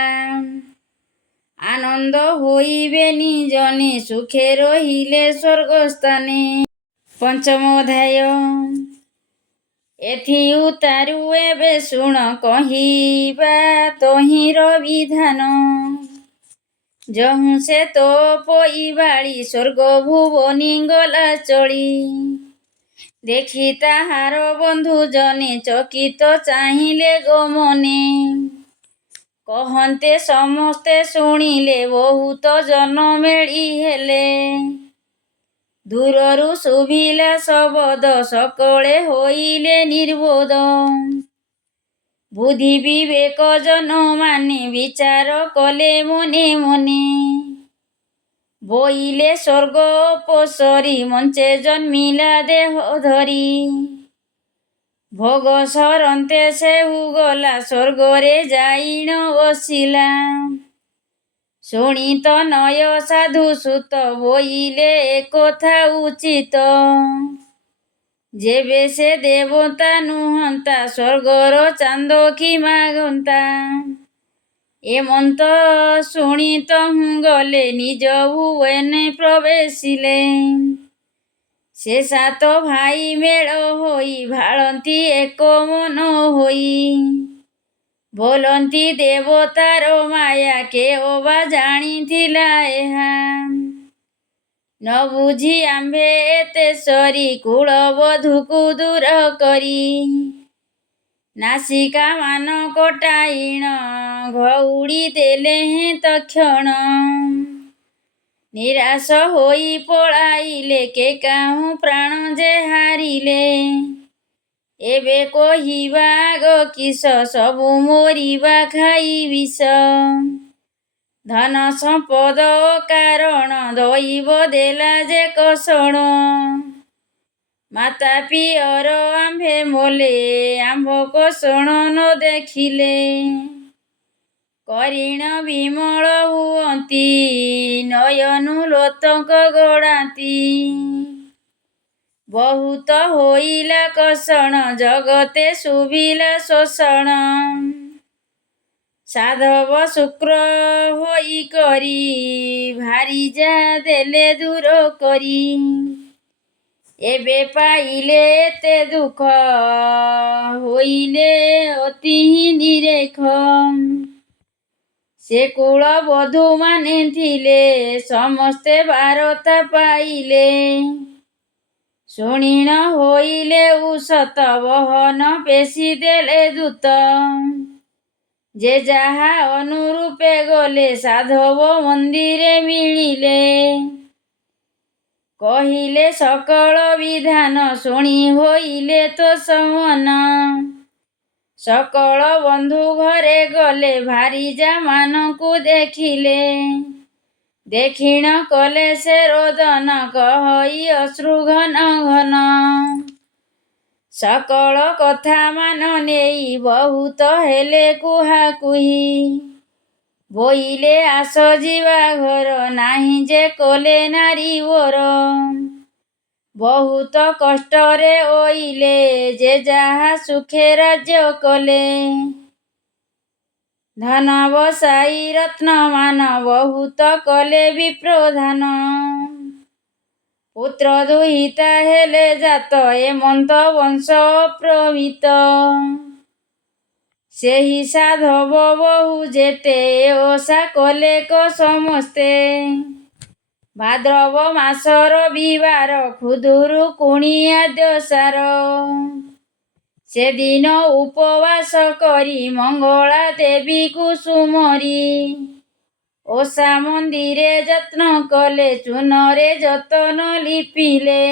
ଆନନ୍ଦ ହୋଇବେ ନିଜନେ ସୁଖେ ରହିଲେ ସ୍ୱର୍ଗସ୍ଥାନେ। ପଞ୍ଚମ ଅଧ୍ୟାୟ। ଏଥି ଉତାରୁ ଏବେ ଶୁଣ କହିବା ତହିଁର ବିଧାନ। ଯହୁଁ ସେ ତ ପୋଇ ବାଳି ସ୍ୱର୍ଗ ଭୁବନି ଗଲା ଚଳି। ଦେଖି ତାହାର ବନ୍ଧୁ ଜନେ ଚକିତ ଚାହିଁଲେ ଗମନେ। କହନ୍ତେ ସମସ୍ତେ ଶୁଣିଲେ ବହୁତ ଜନ ମେଳି ହେଲେ। ଦୂରରୁ ଶୁଭିଲା ଶବଦ ସକଳେ ହୋଇଲେ ନିର୍ବୋଧ। ବୁଦ୍ଧି ବିବେକ ଜନମାନେ ବିଚାର କଲେ ମନେ ମନେ। ବୋଇଲେ ସ୍ୱର୍ଗ ଅପସରି ମଞ୍ଚେ ଜନ୍ମିଲା ଦେହ ଧରି। ଭୋଗ ସରନ୍ତେ ସେହୁ ଗଲା ସ୍ୱର୍ଗରେ ଯାଇଣ ବସିଲା। ଶୁଣି ତନୟ ସାଧୁ ସୁତ ବୋଇଲେ ଏକଥା ଉଚିତ। ଯେବେ ସେ ଦେବତା ନୁହନ୍ତା ସ୍ୱର୍ଗର ଚାନ୍ଦ କି ମାଗନ୍ତା। ଏମନ୍ତ ଶୁଣି ତହୁଁ ଗଲେ ନିଜ ଭୁବନେ ପ୍ରବେଶିଲେ। ସେ 7 ଭାଇ ମେଳ ହୋଇ ଭାଳନ୍ତି ଏକ ମନ ହୋଇ। ବୋଲନ୍ତି ଦେବତାର ମାୟା କେ ଅବା ଜାଣିଥିଲା ଏହା। ନ ବୁଝି ଆମ୍ଭେ ଏତେ ସରି କୁଳବଧୂକୁ ଦୂର କରି। ନାସିକା ମାନ କଟାଇଣ ଘଉଡ଼ି ଦେଲେ ହେଁ ତକ୍ଷଣ। ନିରାଶ ହୋଇ ପଳାଇଲେ କେ କାହୁଁ ପ୍ରାଣ ଯେ ହାରିଲେ। ଏବେ କହିବା ଆଗ କିସ ସବୁ ମରିବା ଖାଇ ବିଷ। ଧନ ସମ୍ପଦ ଅକାରଣ ଦଇବ ଦେଲା ଯେ କଷଣ। ମାତା ପିଅର ଆମ୍ଭେ ମଲେ ଆମ୍ଭ କଷଣ ନ ଦେଖିଲେ। କରିଣ ବିମଳ ହୁଅନ୍ତି ନୟନୁ ଲୋତକ ଗଡ଼ାନ୍ତି। ବହୁତ ହୋଇଲା କଷଣ ଜଗତେ ଶୁଭିଲା ଶୋଷଣ। ସାଧବ ଶୁକ୍ର ହୋଇ କରି ଭାରି ଯା ଦେଲେ ଦୂର କରି। ଏବେ ପାଇଲେ ଏତେ ଦୁଃଖ ହୋଇଲେ ଅତି ନିରେଖ। ସେ କୁଳବଧୂମାନେ ଥିଲେ ସମସ୍ତେ ବାରତା ପାଇଲେ। ଶୁଣିଣ ହୋଇଲେ ଉଷତ ବହନ ପେଶି ଦେଲେ ଦୂତ। ଯେ ଯାହା ଅନୁରୂପେ ଗଲେ ସାଧବ ମନ୍ଦିରେ ମିଳିଲେ। କହିଲେ ସକଳ ବିଧାନ ଶୁଣି ହୋଇଲେ ତୋଷ ମନ। ସକଳ ବନ୍ଧୁ ଘରେ ଗଲେ ଭାରିଜା ମାନଙ୍କୁ ଦେଖିଲେ। ଦେଖିଣ କଲେ ସେ ରୋଦନ କହି ଅଶ୍ରୁ ଘନ ଘନ। ସକଳ କଥା ମାନ ନେଇ ବହୁତ ହେଲେ କୁହାକୁହି। ବୋଇଲେ ଆସ ଯିବା ଘର ନାହିଁ ଯେ କଲେ ନାରୀବର। ବହୁତ କଷ୍ଟରେ ଓଇଲେ ଯେ ଯାହା ସୁଖେ ରାଜ୍ୟ କଲେ। ଧନ ବସାଇ ରତ୍ନମାନ ବହୁତ କଲେ ବିପ୍ରଧାନ। ପୁତ୍ର ଦୁହିତା ହେଲେ ଜାତ ଏମନ୍ତ ବଂଶ ଅପ୍ରମିତ। ସେହି ସାଧବ ବହୁ ଯେତେ ଓଷା କଲେ କ ସମସ୍ତେ। ଭାଦ୍ରବ ମାସର ବିବାର ଖୁଦୁରୁକୁଣି ଆଦ୍ୟସାର। ସେଦିନ ଉପବାସ କରି ମଙ୍ଗଳା ଦେବୀକୁ ସୁମରି। ଓଷା ମନ୍ଦିରେ ଯତ୍ନ କଲେ ଚୂନରେ ଯତନ ଲିପିଲେ।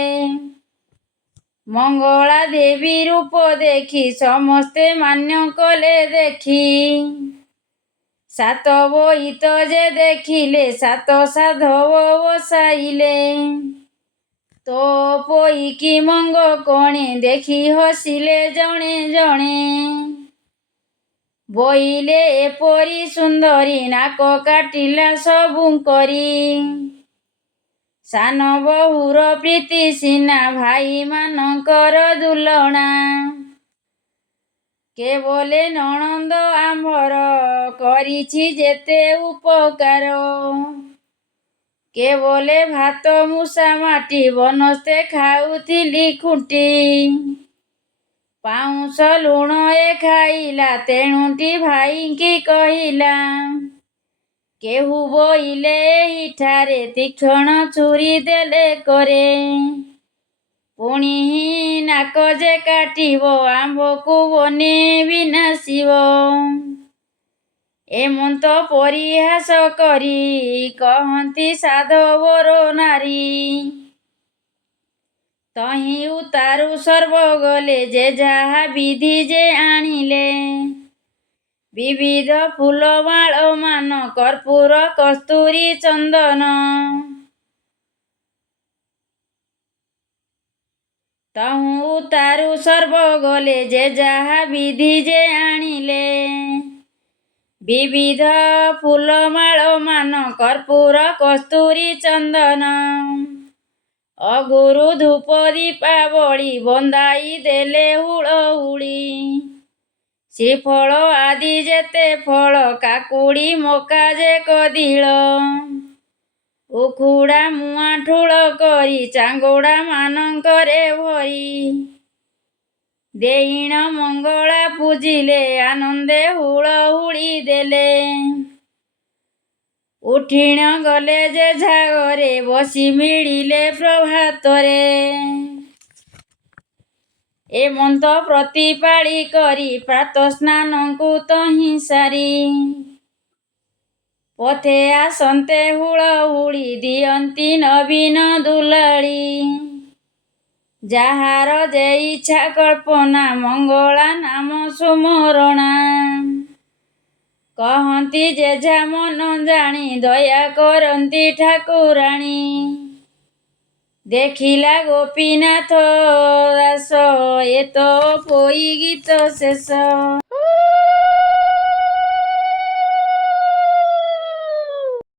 ମଙ୍ଗଳା ଦେବୀ ରୂପ ଦେଖି ସମସ୍ତେ ମାନ୍ୟ କଲେ ଦେଖି। ସାତ ବୋଇତ ଯେ ଦେଖିଲେ ସାତ ସାଧବ ବସାଇଲେ। ତୋ ପୋଇକି ମଙ୍ଗ କଣେ ଦେଖି ହସିଲେ ଜଣେ ଜଣେ। ବୋଇଲେ ଏପରି ସୁନ୍ଦରୀ ନାକ କାଟିଲା ସବୁଙ୍କରି। ସାନ ବୋହୂର ପ୍ରୀତି ସିନା ଭାଇମାନଙ୍କର ଦୁଲଣା। କେବଲେ ନଣନ୍ଦ ଆମ୍ଭର କରିଛି ଯେତେ ଉପକାର। କେବଲେ ଭାତ ମୂଷା ମାଟି ବନସ୍ତେ ଖାଉଥିଲି ଖୁଣ୍ଟି। ପାଉଁଶ ଲୁଣ ଏ ଖାଇଲା ତେଣୁଟି ଭାଇଙ୍କି କହିଲା। କେହୁ ବୋଇଲେ ଏହିଠାରେ ତୀକ୍ଷଣ ଛୁରୀ ଦେଲେ କରେ। ପୁଣି ନାକ ଯେ କାଟିବ ଆମ୍ଭକୁ ବନେ ବିନାଶିବ। ଏମନ୍ତ ପରିହାସ କରି କହନ୍ତି ସାଧବର ନାରୀ। ତହିଁ ଉତାରୁ ସର୍ବ ଗଲେ ଯେ ଯାହା ବିଧି ଯେ ଆଣିଲେ। ବିବିଧ ଫୁଲମାଳ ମାନ କର୍ପୂର କସ୍ତୁରୀ ଚନ୍ଦନ। ତହୁଁ ଉତାରୁ ସର୍ବ ଗଲେ ଯେ ଯାହା ବିଧି ଯେ ଆଣିଲେ। ବିବିଧ ଫୁଲମାଳ ମାନ କର୍ପୂର କସ୍ତୁରୀ ଚନ୍ଦନ। ଅଗୁରୁ ଧୂପ ଦୀପାବଳି ବନ୍ଦାଇ ଦେଲେ ହୁଳହୁଳି। ଶ୍ରୀଫଳ ଆଦି ଯେତେ ଫଳ କାକୁଡ଼ି ମକା ଯେ କଦିଳ। ଉଖୁଡ଼ା ମୁଆଁ ଠୁଳ କରି ଚାଙ୍ଗୁଡ଼ା ମାନଙ୍କରେ ଭରି। ଦେଇଣ ମଙ୍ଗଳା ପୂଜିଲେ ଆନନ୍ଦେ ହୁଳହୁଳି ଦେଲେ। ଉଠିଣ ଗଲେ ଯେଝା ଘରେ ବସି ମିଳିଲେ ପ୍ରଭାତରେ। ଏମନ୍ତ ପ୍ରତିପାଳି କରି ପ୍ରାତଃ ସ୍ନାନଙ୍କୁ ତହିଁ ସାରି। ପଥେ ଆସନ୍ତେ ହୁଳହୁଳି ଦିଅନ୍ତି ନବୀନ ଦୁଲାଳି। ଯାହାର ଯେ ଇଚ୍ଛା କଳ୍ପନା ମଙ୍ଗଳା ନାମ ସୁମରଣା। କହନ୍ତି ଯେଝା ମନ ଜାଣି ଦୟା କରନ୍ତି ଠାକୁରାଣୀ। ଦେଖିଲା ଗୋପୀନାଥ ଦାସ ଏ ତ ପୋଇ ଗୀତ ଶେଷ।